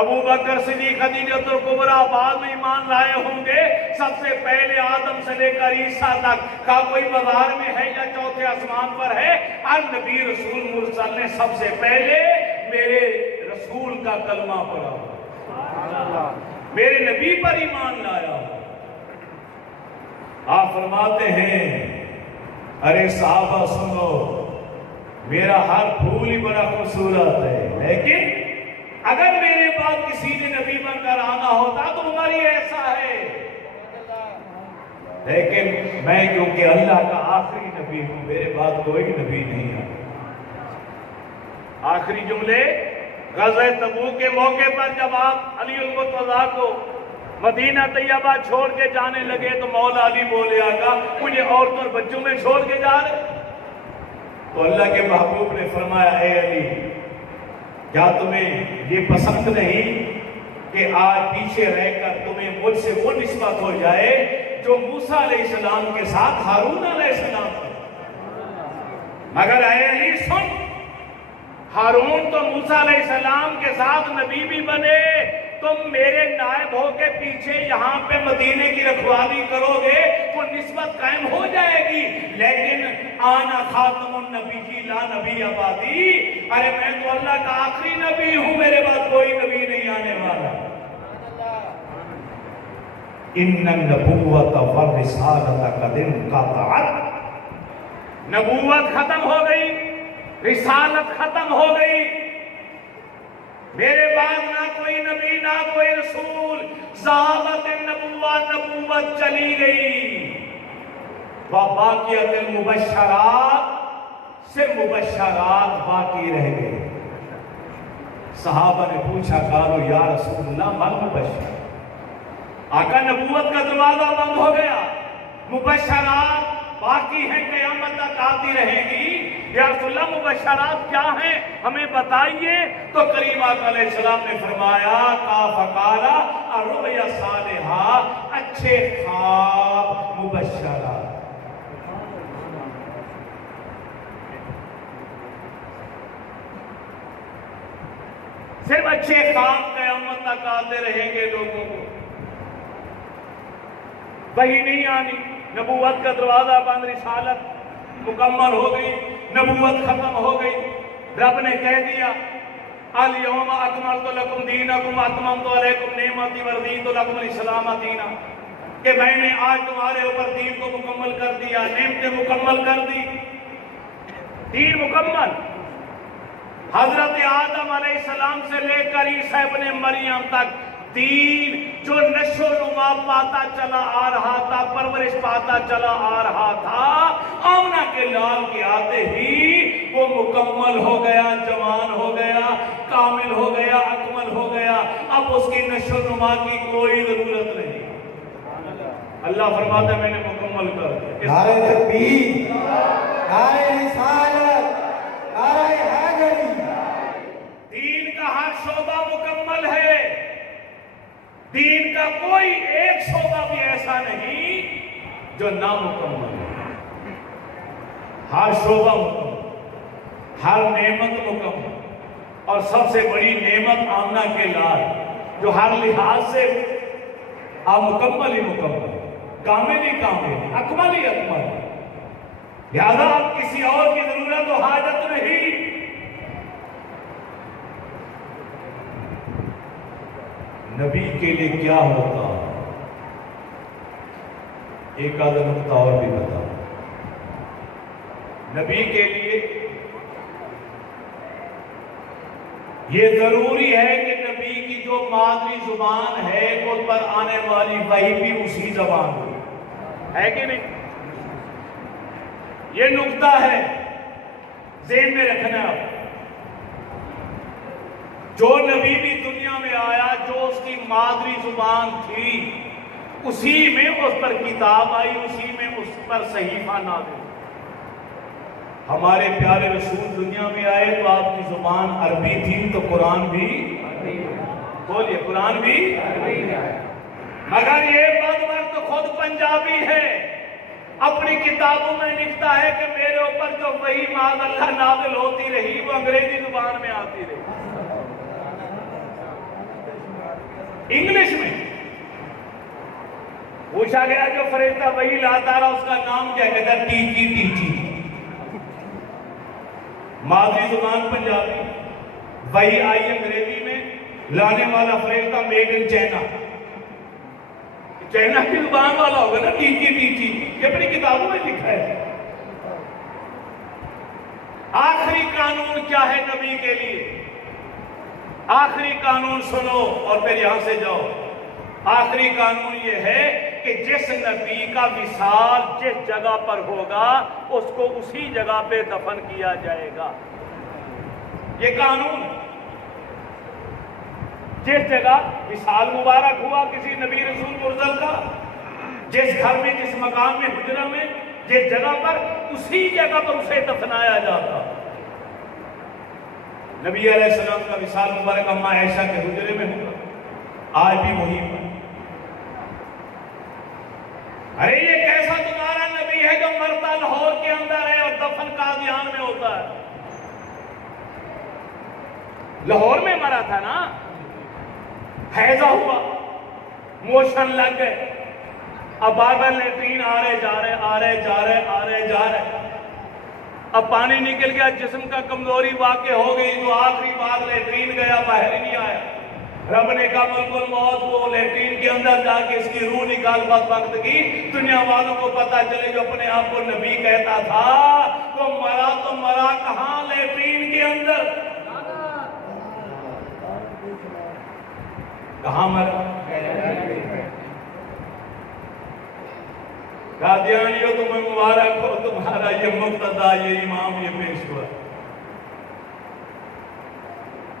ابو بکر صدیق خدیجہ الکبریٰ بعد میں ایمان لائے ہوں گے، سب سے پہلے آدم سے لے کر عیسیٰ تک کا کوئی مزار میں ہے یا چوتھے آسمان پر ہے، ہر نبی رسول مرسل نے سب سے پہلے میرے رسول کا کلمہ پڑھا، میرے نبی پر ایمان لایا۔ آپ فرماتے ہیں ارے صحابہ سنو، میرا ہر پھول ہی بڑا خوبصورت ہے، لیکن اگر میرے بعد کسی نے نبی بن کر آنا ہوتا تو عمر ہی ایسا ہے، لیکن میں کیونکہ اللہ کا آخری نبی ہوں، میرے بعد کوئی نبی نہیں آتا۔ آخری جملے غزوہ تبوک کے موقع پر جب آپ علی المرتضیٰ کو مدینہ طیبہ چھوڑ کے جانے لگے تو مولا علی بولے آقا مجھے عورتوں اور بچوں میں چھوڑ کے جا رہے؟ تو اللہ کے محبوب نے فرمایا اے علی، کیا تمہیں یہ پسند نہیں کہ آج پیچھے رہ کر تمہیں مجھ سے وہ نسبت ہو جائے جو موسیٰ علیہ السلام کے ساتھ ہارون علیہ السلام تھے۔ مگر اے علی سن، ہارون تو موسیٰ علیہ السلام کے ساتھ نبی بھی بنے، تم میرے نائب ہو کے پیچھے یہاں پہ مدینے کی رکھوالی کرو گے، وہ نسبت قائم ہو جائے گی، لیکن آنا خاتم النبی لا نبی آبادی، ارے میں تو اللہ کا آخری نبی ہوں، میرے بعد کوئی نبی نہیں آنے والا۔ ان النبوۃ والرسالۃ قد انقطعت، نبوت ختم ہو گئی، رسالت ختم ہو گئی، میرے بعد نہ کوئی نبی نہ کوئی رسول، ذہبت النبوۃ، نبوت چلی گئی، وباقیت المبشرات، صرف مبشرات باقی رہ گئے۔ صحابہ نے پوچھا قالوا یا رسول اللہ ما المبشر، آقا نبوت کا دروازہ بند ہو گیا، مبشرات باقی ہیں، قیامت تک آتی رہے گی، یا رسول اللہ مبشرات کیا ہیں ہمیں بتائیے؟ تو کریم آقا علیہ السلام نے فرمایا فقالا الرؤیا صالحہ، اچھے خواب مبشرات۔ صرف اچھے خواب قیامت تک آتے رہیں گے لوگوں کو، وہی نہیں آنی، نبوت کا دروازہ بند، رسالت مکمل ہو گئی، نبوت ختم ہو گئی، رب نے کہہ دیا الیوم اکملت لکم دینکم واتممت علیکم نعمتی ورضیت لکم الاسلام دینا، کہ میں نے آج تمہارے اوپر دین کو مکمل کر دیا، نعمتیں مکمل کر دی، دین مکمل۔ حضرت آدم علیہ السلام سے لے کر عیسیٰ ابن مریم تک دین جو نشو و نما پاتا چلا آ رہا تھا، پرورش پاتا چلا آ رہا تھا، آمنہ کے لال کے آتے ہی وہ مکمل ہو گیا، جوان ہو گیا، کامل ہو گیا، اکمل ہو گیا، اب اس کی نشو و نما کی کوئی ضرورت نہیں۔ اللہ فرماتا ہے میں نے مکمل کر دیا۔ نعرہ تکبیر، نعرہ رسالت، نعرہ حیدری۔ دین کا ہر شعبہ مکمل ہے، دین کا کوئی ایک شعبہ بھی ایسا نہیں جو نامکمل ہے، ہر شعبہ مکمل، ہر نعمت مکمل، اور سب سے بڑی نعمت آمنہ کے لال جو ہر لحاظ سے مکمل ہی مکمل، کامل ہی کامل، اکمل ہی اکمل، لہذا اب کسی اور کی ضرورت و حاجت نہیں۔ نبی کے لیے کیا ہوتا، ایک آدھا نقطہ اور بھی بتا، نبی کے لیے یہ ضروری ہے کہ نبی کی جو مادری زبان ہے اس پر آنے والی وحی بھی اسی زبان ہے کہ نہیں؟ یہ نقطہ ہے، ذہن میں رکھنا ہے۔ جو نبی بھی دنیا میں آیا، جو اس کی مادری زبان تھی، اسی میں اس پر کتاب آئی، اسی میں اس پر صحیفہ نازل۔ ہمارے پیارے رسول دنیا میں آئے تو آپ کی زبان عربی تھی، تو قرآن بھی بولیے، قرآن بھی، مگر یہ بدبخت خود پنجابی ہے، اپنی کتابوں میں لکھتا ہے کہ میرے اوپر جو وحی معاذ اللہ نازل ہوتی رہی وہ انگریزی زبان میں آتی رہی، انگلش میں۔ پوچھا گیا جو فرشتہ وحی لاتا رہا اس کا نام کیا، کہتا ٹیچی، مادری زبان پنجابی، وحی آئی انگریزی میں، لانے والا فرشتہ میڈ ان چائنا، چائنا کی زبان والا ہوگا نا، ٹیچی، یہ اپنی کتابوں میں لکھا ہے۔ آخری قانون کیا ہے نبی کے لیے؟ آخری قانون سنو اور پھر یہاں سے جاؤ۔ آخری قانون یہ ہے کہ جس نبی کا وصال جس جگہ پر ہوگا اس کو اسی جگہ پہ دفن کیا جائے گا، یہ قانون۔ جس جگہ وصال مبارک ہوا کسی نبی رسول مرسل کا، جس گھر میں، جس مکان میں، حجرہ میں، جس جگہ پر، اسی جگہ پر اسے دفنایا جاتا۔ نبی علیہ السلام کا وصال مبارک اماں عائشہ کے حجرے میں ہوا، آج بھی وہی پر. ارے یہ کیسا تمہارا نبی ہے جو مرتا لاہور کے اندر ہے اور دفن قادیان میں ہوتا ہے؟ لاہور میں مرا تھا نا، حیضہ ہوا، موشن لگ گئے، اب بار بار لیٹرین آ رہے جا رہے، اب پانی نکل گیا، جسم کا کمزوری واقع ہو گئی، تو آخری بار لیٹرین گیا، باہر ہی نہیں آیا. رب نے کہا ملک الموت کو لیٹرین کے اندر جا کے اس کی روح نکال وقت کی. دنیا والوں کو پتا چلے جو اپنے آپ کو نبی کہتا تھا وہ مرا تو مرا کہاں؟ لیٹرین کے اندر. کہاں مرا؟ قادیانیوں تمہیں مبارک ہو، تمہارا یہ مقتدا، یہ امام، یہ پیشوا.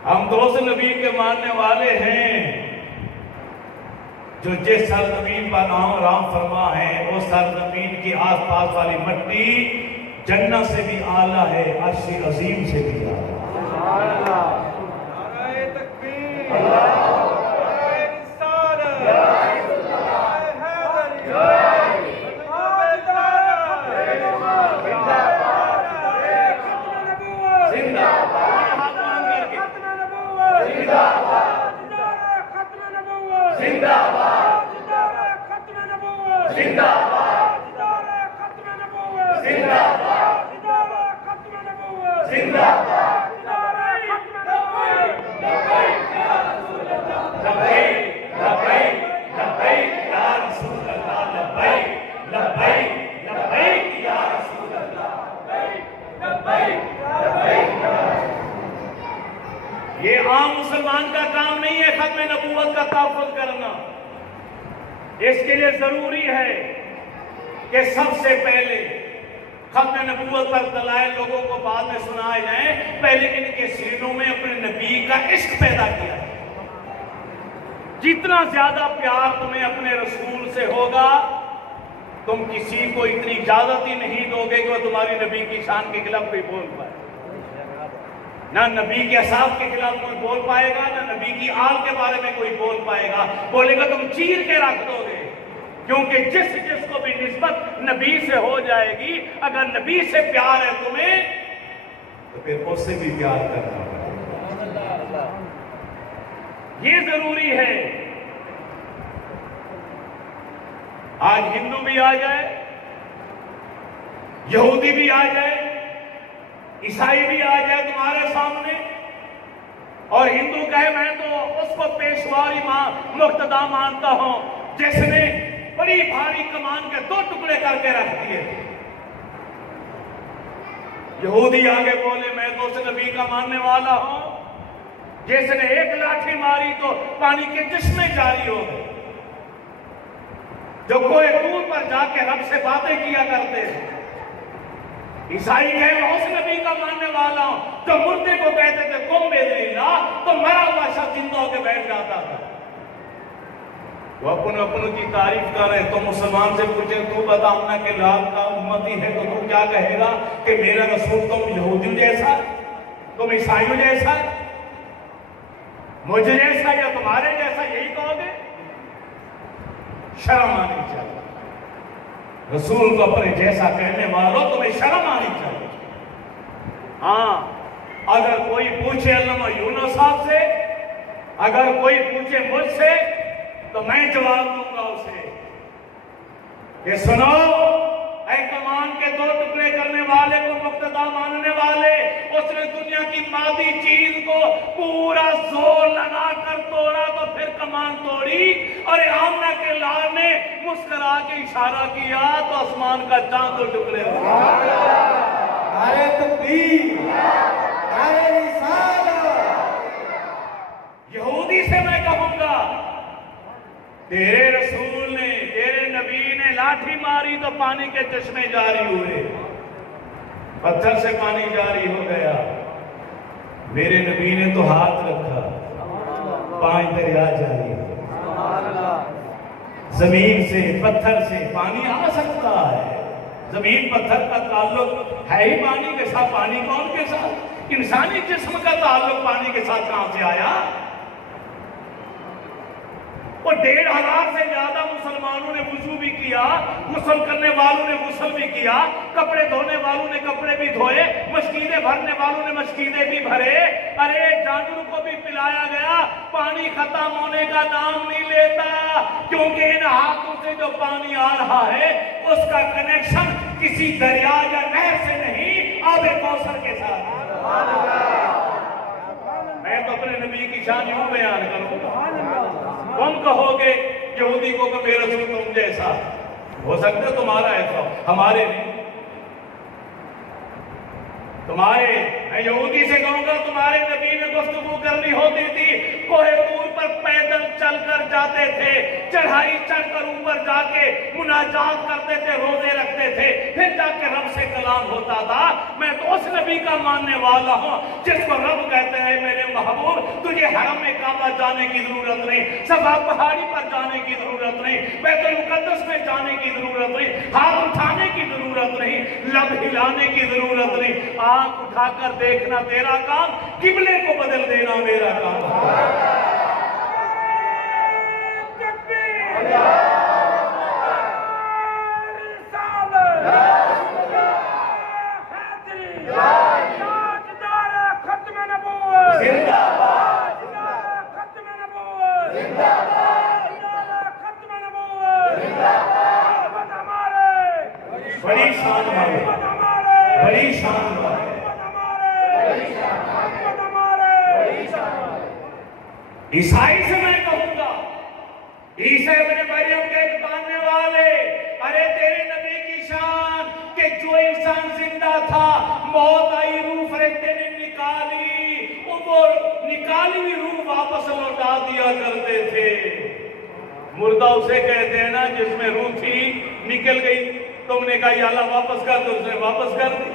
ہم دوست نبی کے ماننے والے ہیں جو جس سرزمین پر آرام فرما ہے وہ سرزمین کی آس پاس والی مٹی جنت سے بھی اعلیٰ ہے، عرش عظیم سے بھی اعلیٰ. نعرہ تکبیر، نعرہ رسالت، یہ عام مسلمان کا کام نہیں ہے ختم نبوت کا تحفظ کرنا. اس کے لیے ضروری ہے کہ سب سے پہلے ختم نبوت پر دلائل لوگوں کو بعد میں سنائے جائیں، پہلے ان کے سینوں میں اپنے نبی کا عشق پیدا کیا. جتنا زیادہ پیار تمہیں اپنے رسول سے ہوگا، تم کسی کو اتنی اجازت ہی نہیں دو گے کہ وہ تمہاری نبی کی شان کے خلاف کوئی بول پائے. نہ نبی کے اصحاب کے خلاف کوئی بول پائے گا، نہ نبی کی آل کے بارے میں کوئی بول پائے گا. بولے گا تم چیر کے رکھ دو گے، کیونکہ جس کو بھی نسبت نبی سے ہو جائے گی، اگر نبی سے پیار ہے تمہیں تو پھر اس سے بھی پیار کرنا پڑے گا. یہ ضروری ہے. آج ہندو بھی آ جائے، یہودی بھی آ جائے، عیسائی بھی آ جائے تمہارے سامنے اور ہندو کہے میں تو اس کو پیشواری مقتدا مانتا ہوں جس نے بڑی بھاری کمان کے 2 ٹکڑے کر کے رکھ دیے. یہودی آگے بولے میں تو اس نبی کا ماننے والا ہوں جس نے 1 لاٹھی ماری تو پانی کے چشمے جاری ہو گئے، جو کوئی دور پر جا کے رب سے باتیں کیا کرتے ہیں. عیسائی کہے میں اس نبی کا ماننے والا ہوں جو مردے کو کہتے تھے قم باذن اللہ، تو مرا ہوا شخص زندہ ہو کے بیٹھ جاتا تھا. وہ اپنوں کی تعریف کر رہے. تو مسلمان سے پوچھے تو بتا امنا کے لال کا امتی ہے تو تو کیا کہے گا کہ میرا رسول تم یہودیوں جیسا، تم عیسائیوں جیسا، مجھ جیسا یا تمہارے جیسا، یہی کہو گے؟ شرم آنی چاہیے. رسول کو اپنے جیسا کہنے والوں تمہیں شرم آنی چاہیے. ہاں اگر کوئی پوچھے علامہ یونس صاحب سے، اگر کوئی پوچھے مجھ سے، تو میں جواب دوں گا اسے کہ سنو اے کمان کے 2 ٹکڑے کرنے والے کو مقتدا ماننے والے، اس نے دنیا کی مادی چیز کو پورا زور لگا کر توڑا تو پھر کمان توڑی، اور آمنہ کے لال نے مسکرا کے اشارہ کیا تو آسمان کا چاند 2 ٹکڑے ہو گئے. نعرہ تکبیر، نعرہ رسالت. یہودی سے میں کہوں گا تیرے رسول نے، تیرے نبی نے لاٹھی ماری تو پانی کے چشمے جاری ہوئے، پتھر سے پانی جاری ہو گیا. میرے نبی نے تو ہاتھ رکھا، 5 دریا جاری ہوئے. زمین سے پتھر سے پانی آ سکتا ہے. زمین پتھر کا تعلق ہے ہی پانی کے ساتھ. پانی کون کے ساتھ؟ انسانی جسم کا تعلق پانی کے ساتھ کہاں سے آیا؟ وہ 1500 سے زیادہ مسلمانوں نے وضو بھی کیا، غسل کرنے والوں نے غسل بھی کیا، کپڑے دھونے والوں نے کپڑے بھی دھوئے، مشکیزیں بھرنے والوں نے مشکیزیں بھی بھرے، ارے جانوروں کو بھی پلایا گیا، پانی ختم ہونے کا نام نہیں لیتا، کیونکہ ان ہاتھوں سے جو پانی آ رہا ہے اس کا کنیکشن کسی دریا یا نہر سے نہیں، آب کوثر کے ساتھ۔ میں تو اپنے نبی کی شان یوں بیان کروں گا، تم کہو گے یہودی کو کہ میرا رسول تم جیسا، ہو سکتا ہے تمہارا ایسا، ہمارے نہیں، تمہارے، میں یہودی سے کہوں گا تمہارے نبی میں گفتگو کرنی ہوتی تھی، کوہ طور پر پیدل چل کر جاتے تھے، چڑھائی چڑھ کر اوپر جا کے مناجات کرتے تھے، روزے رکھتے تھے، پھر جا کے رب سے کلام ہوتا تھا۔ میں تو اس نبی کا ماننے والا ہوں جس کو رب کہتے ہیں میرے محبوب تجھے حرم میں کعبہ جانے کی ضرورت نہیں، صفا پہاڑی پر جانے کی ضرورت نہیں، بیت المقدس میں جانے کی ضرورت نہیں، ہاتھ اٹھانے کی ضرورت نہیں، لب ہلانے کی ضرورت نہیں، آنکھ اٹھا کر دیکھنا تیرا کام، قبلے کو بدل دینا میرا کام۔ بڑی شان ہے، بڑی شان ہے۔ عیسائی سے میں کہوں گا، عیسیٰ ابن مریم کے ماننے والے، ارے تیرے نبی کی شان کہ جو انسان زندہ تھا، موت آئی، روح فرشتے نے نکالی، وہ نکالی ہوئی روح واپس لوٹا دیا کرتے تھے۔ مردہ اسے کہتے ہیں نا جس میں روح تھی نکل گئی، تم نے کہا یا اللہ واپس کر، تو اس نے واپس کر دی۔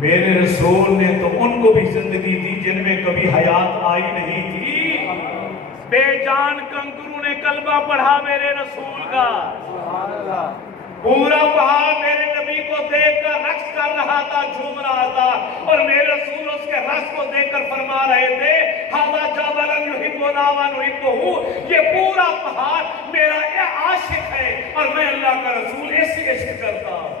میرے رسول نے تو ان کو بھی زندگی دی جن میں کبھی حیات آئی نہیں تھی۔ بے جان کنکروں نے کلمہ پڑھا میرے رسول کا، پورا پہاڑ میرے نبی کو دیکھ کر رقص کر رہا تھا، جھوم رہا تھا، اور میرے رسول اس کے رقص کو دیکھ کر فرما رہے تھے ھذا جبل یحبنا ونحبہ، یہ پورا پہاڑ میرا یہ عاشق ہے اور میں اللہ کا رسول اس سے عشق کرتا ہوں۔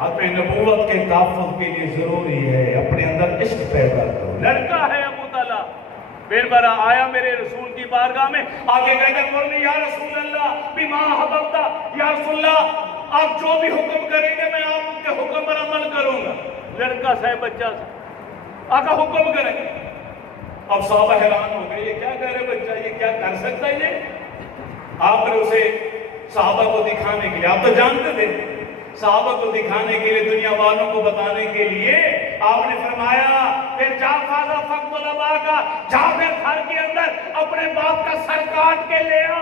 ختم نبوت کے تحفظ کے لیے ضروری ہے اپنے اندر عشق پیدا کرو۔ لڑکا ہے ابو طالب، پھر برا آیا میرے رسول کی بارگاہ میں، آگے کہتے مرنی یا رسول اللہ بما حببتا، یا رسول اللہ آپ جو بھی حکم کریں گے میں آپ کے حکم پر عمل کروں گا۔ لڑکا سے بچہ سے آقا حکم کریں گے۔ اب صحابہ حیران ہو گئے، یہ کیا کہہ رہے بچہ، یہ کیا کر سکتا ہے یہ؟ آپ نے اسے صحابہ کو دکھانے کے لیے، آپ تو جانتے تھے، صحابہ کو دکھانے کے لیے، دنیا والوں کو بتانے کے لیے آپ نے فرمایا پھر جا فاضا فقد الابا کا، جا پھر گھر کے اندر اپنے باپ کا سر کاٹ کے لے آ،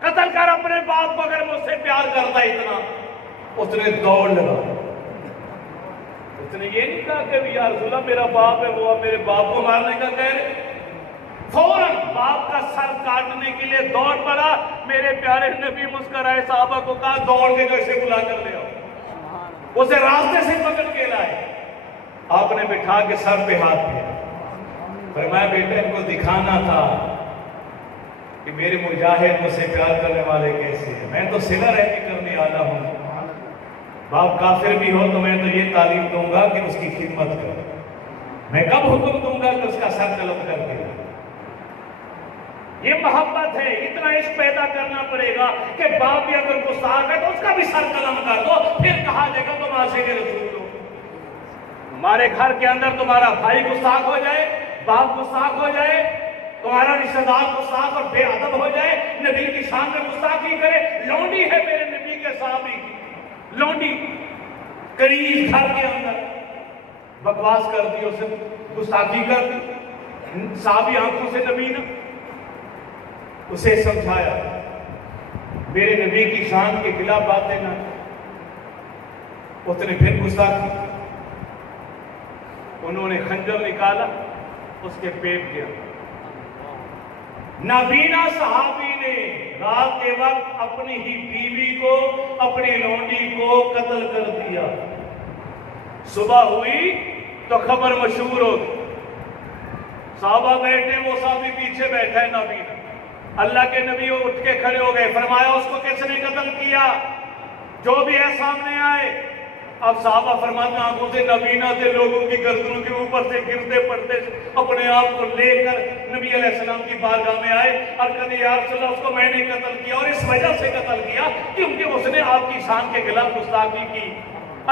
قتل کر اپنے باپ کو اگر مجھ سے پیار کرتا اتنا۔ اس نے دوڑ لگا، اس نے یہ نہیں کہا کہ یا رسول اللہ میرا باپ ہے، وہ میرے باپ کو مارنے کا کہہ رہے، فوراً باپ کا سر کاٹنے کے لیے دوڑ پڑا۔ میرے پیارے نبی مسکرائے، صحابہ کو کہا دوڑ کے جو اسے بلا کر لے آؤ، اسے راستے سے پکڑ کے لائے، آپ نے بٹھا کے سر پہ ہاتھ دیا، فرمایا بیٹا ان کو دکھانا تھا کہ میرے مجاہد مجھ سے پیار کرنے والے کیسے ہیں، میں تو صلہ رحمی کرنے والا ہوں، باپ کافر بھی ہو تو میں تو یہ تعلیم دوں گا کہ اس کی خدمت کرو، میں کب حکم دوں گا کہ اس کا سر قلم کر دے۔ یہ محبت ہے، اتنا عشق پیدا کرنا پڑے گا کہ باپ بھی اگر گستاخ ہے تو اس کا بھی سر قلم کر دو، پھر کہا جائے گا تم عاشق رسول ہو۔ تمہارے گھر کے اندر تمہارا بھائی گستاخ ہو جائے، باپ گستاخ ہو جائے، تمہارا رشتہ دار گستاخ اور بے ادب ہو جائے، نبی کی شان میں گستاخی کرے، لونڈی ہے میرے نبی کے صحابی کی، لونڈی کریز گھر کے اندر بکواس کر دی، اسے گستاخی کر دی، صحابی آنکھوں سے نبی نے اسے سمجھایا میرے نبی کی شان کے خلاف باتیں نہ، اس نے پھر گستاخی، انہوں نے خنجر نکالا، اس کے پیٹ گیا۔ نابینا صحابی نے رات کے وقت اپنی ہی بیوی کو، اپنی لونڈی کو قتل کر دیا۔ صبح ہوئی تو خبر مشہور ہوگی. صحابہ بیٹھے, وہ صحابی پیچھے بیٹھا ہے نابینا. اللہ کے نبی اٹھ کے کھڑے ہو گئے, فرمایا اس کو کس نے قتل کیا؟ جو بھی ہے سامنے آئے. اب صحابہ فرماتے ہیں آنکھوں سے نابینا تھے, لوگوں کی گردنوں کے اوپر سے گرتے پڑتے اپنے آپ کو لے کر نبی علیہ السلام کی بارگاہ میں آئے اور کہتے یا رسول اللہ اس کو میں نے قتل کیا, اور اس وجہ سے قتل کیا کیونکہ اس نے آپ کی شان کے خلاف گستاخی کی.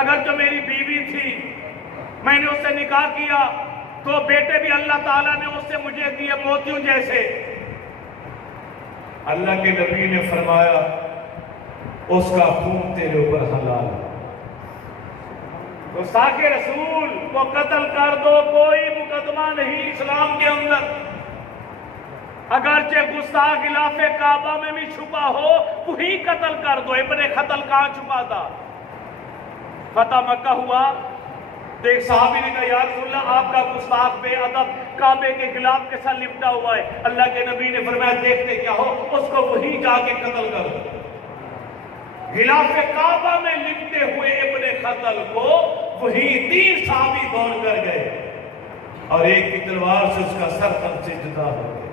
اگر جو میری بیوی تھی میں نے اس سے نکاح کیا تو بیٹے بھی اللہ تعالیٰ نے اس سے مجھے دیے موتیوں جیسے. اللہ کے نبی نے فرمایا اس کا خون تیرے اوپر حلال ہے, گستاخ رسول کو قتل کر دو, کوئی مقدمہ نہیں اسلام کے اندر. اگرچہ گستاخ خلاف کعبہ میں بھی چھپا ہو وہی قتل کر دو. ابن قتل کہاں چھپا تھا؟ فتح مکہ ہوا تو ایک صحابی نے کہا یا رسول اللہ آپ کا گستاخ بے ادب کعبے کے خلاف کے ساتھ لپٹا ہوا ہے. اللہ کے نبی نے فرمایا دیکھتے کیا ہو, اس کو وہی جا کے قتل کر دو. خلاف کعبہ میں لپٹے ہوئے ابن قتل کو وہی 3 صحابی دوڑ کر گئے اور ایک کی تلوار سے اس کا سر تن سے جدا ہو گیا.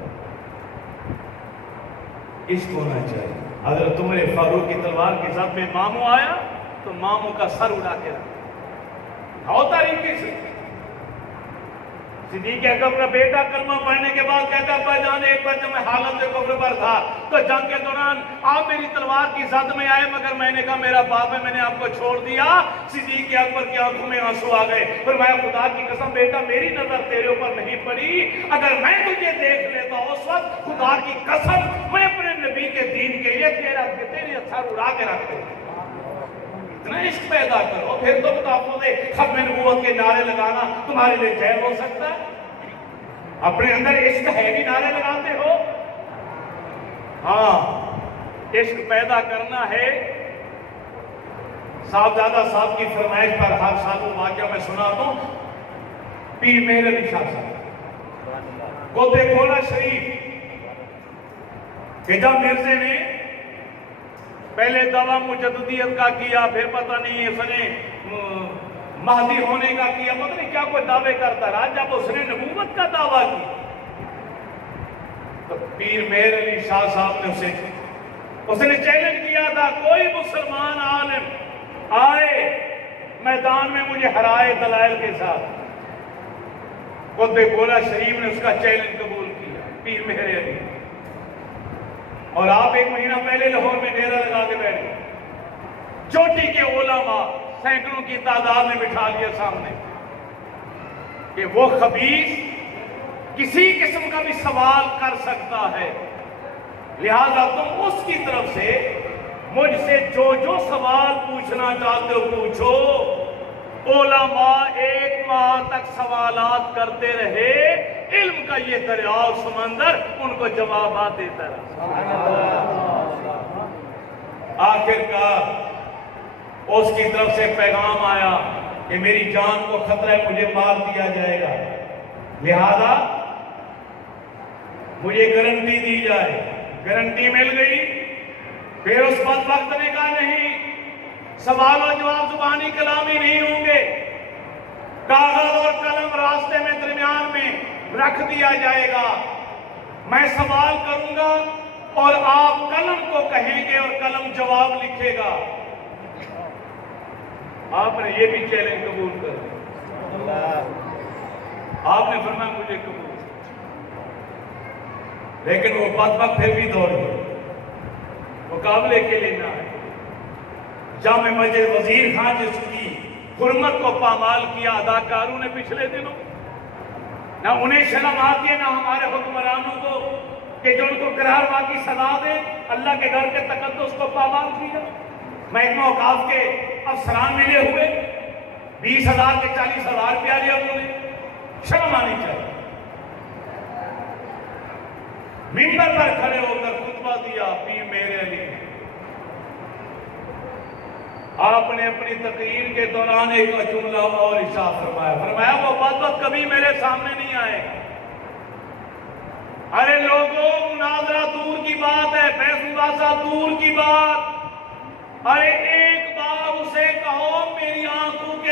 عشق ہونا چاہیے. حضرت عمر فاروق کی تلوار کے ساتھ میں ماموں آیا تو ماموں کا سر اڑا کے رکھا. ہوتا طریقے سے صدیق اکبر کا بیٹا کلمہ پڑھنے کے بعد کہتا ابا جان ایک بار جب میں حالت کفر پر تھا تو جنگ کے دوران آپ میری تلوار کی زد میں آئے, مگر میں نے کہا میرا باپ ہے میں نے آپ کو چھوڑ دیا. صدیق اکبر کی آنکھوں میں آنسو آ گئے. فرمایا خدا کی قسم بیٹا میری نظر تیرے اوپر نہیں پڑی, اگر میں تجھے دیکھ لیتا اس وقت خدا کی قسم میں اپنے نبی کے دین کے لیے تیرے سر اڑا کے رکھ دیتا. اتنا عشق پیدا کرو پھر تم تحفظ ختم نبوت کے نعرے لگانا تمہارے لیے جائز ہو سکتا ہے؟ اپنے اندر عشق ہے بھی نعرے لگاتے ہو. ہاں عشق پیدا کرنا ہے. صاحبزادہ صاحب کی فرمائش پر ہر سال وہ واقعہ میں سناتا ہوں. پیر مہر علی شاہ صاحب کوتے کھولا شریف کہ جب مرزے نے پہلے دعویٰ مجددیت کا کیا, پھر پتہ نہیں اس نے مہدی ہونے کا کیا, پتہ نہیں کیا کوئی دعوے کرتا رہا. جب اس نے نبوت کا دعویٰ کیا تو پیر مہر علی شاہ صاحب نے اس نے چیلنج کیا تھا کوئی مسلمان عالم آئے میدان میں مجھے ہرائے دلائل کے ساتھ. قطب کھولا شریف نے اس کا چیلنج قبول کیا پیر مہر علی. اور آپ 1 مہینہ پہلے لاہور میں ڈیرہ لگا کے بیٹھ گئے. چوٹی کے علماء سینکڑوں کی تعداد میں بٹھا لیا سامنے کہ وہ خبیث کسی قسم کا بھی سوال کر سکتا ہے, لہذا تم اس کی طرف سے مجھ سے جو سوال پوچھنا چاہتے ہو پوچھو. علماء 1 ماہ تک سوالات کرتے رہے, علم کا یہ دریاؤ سمندر ان کو جوابات دیتا رہا. آخر کار اس کی طرف سے پیغام آیا کہ میری جان کو خطرہ ہے, مجھے مار دیا جائے گا, لہذا مجھے گارنٹی دی جائے. گارنٹی مل گئی. پھر اس بدبخت نے کہا نہیں, سوال و جواب زبانی کلامی نہیں ہوں گے, کاغذ اور قلم راستے میں درمیان میں رکھ دیا جائے گا. میں سوال کروں گا اور آپ قلم کو کہیں گے اور قلم جواب لکھے گا. آپ نے یہ بھی چیلنج قبول کر. آپ نے فرمایا مجھے قبول, لیکن وہ بدبخت پھر بھی دوڑ گئے. مقابلے کے لیے نہ آئے. جامع مسجد وزیر خان جس کی حرمت کو پامال کیا اداکاروں نے پچھلے دنوں, نہ انہیں شرم آتی ہے نہ ہمارے حکمرانوں کو کہ جو ان کو قرار کی سزا دے, اللہ کے گھر کے تقدس کو پامال کیا. محکمہ اوقاف کے افسران ملے ہوئے 20,000 کے 40,000 روپیہ لیا انہوں نے. شرم آنی چاہیے. ممبر پر کھڑے ہو کر خطبہ دیا پیر مہر علی. آپ نے اپنی تقریر کے دوران ایک جملہ اور ارشاد فرمایا. فرمایا وہ بدبخت کبھی میرے سامنے نہیں آئے. ارے لوگوں مناظرہ دور کی بات ہے, بحث مباحثہ دور کی بات. ارے ایک بار اسے کہو میری آنکھوں کے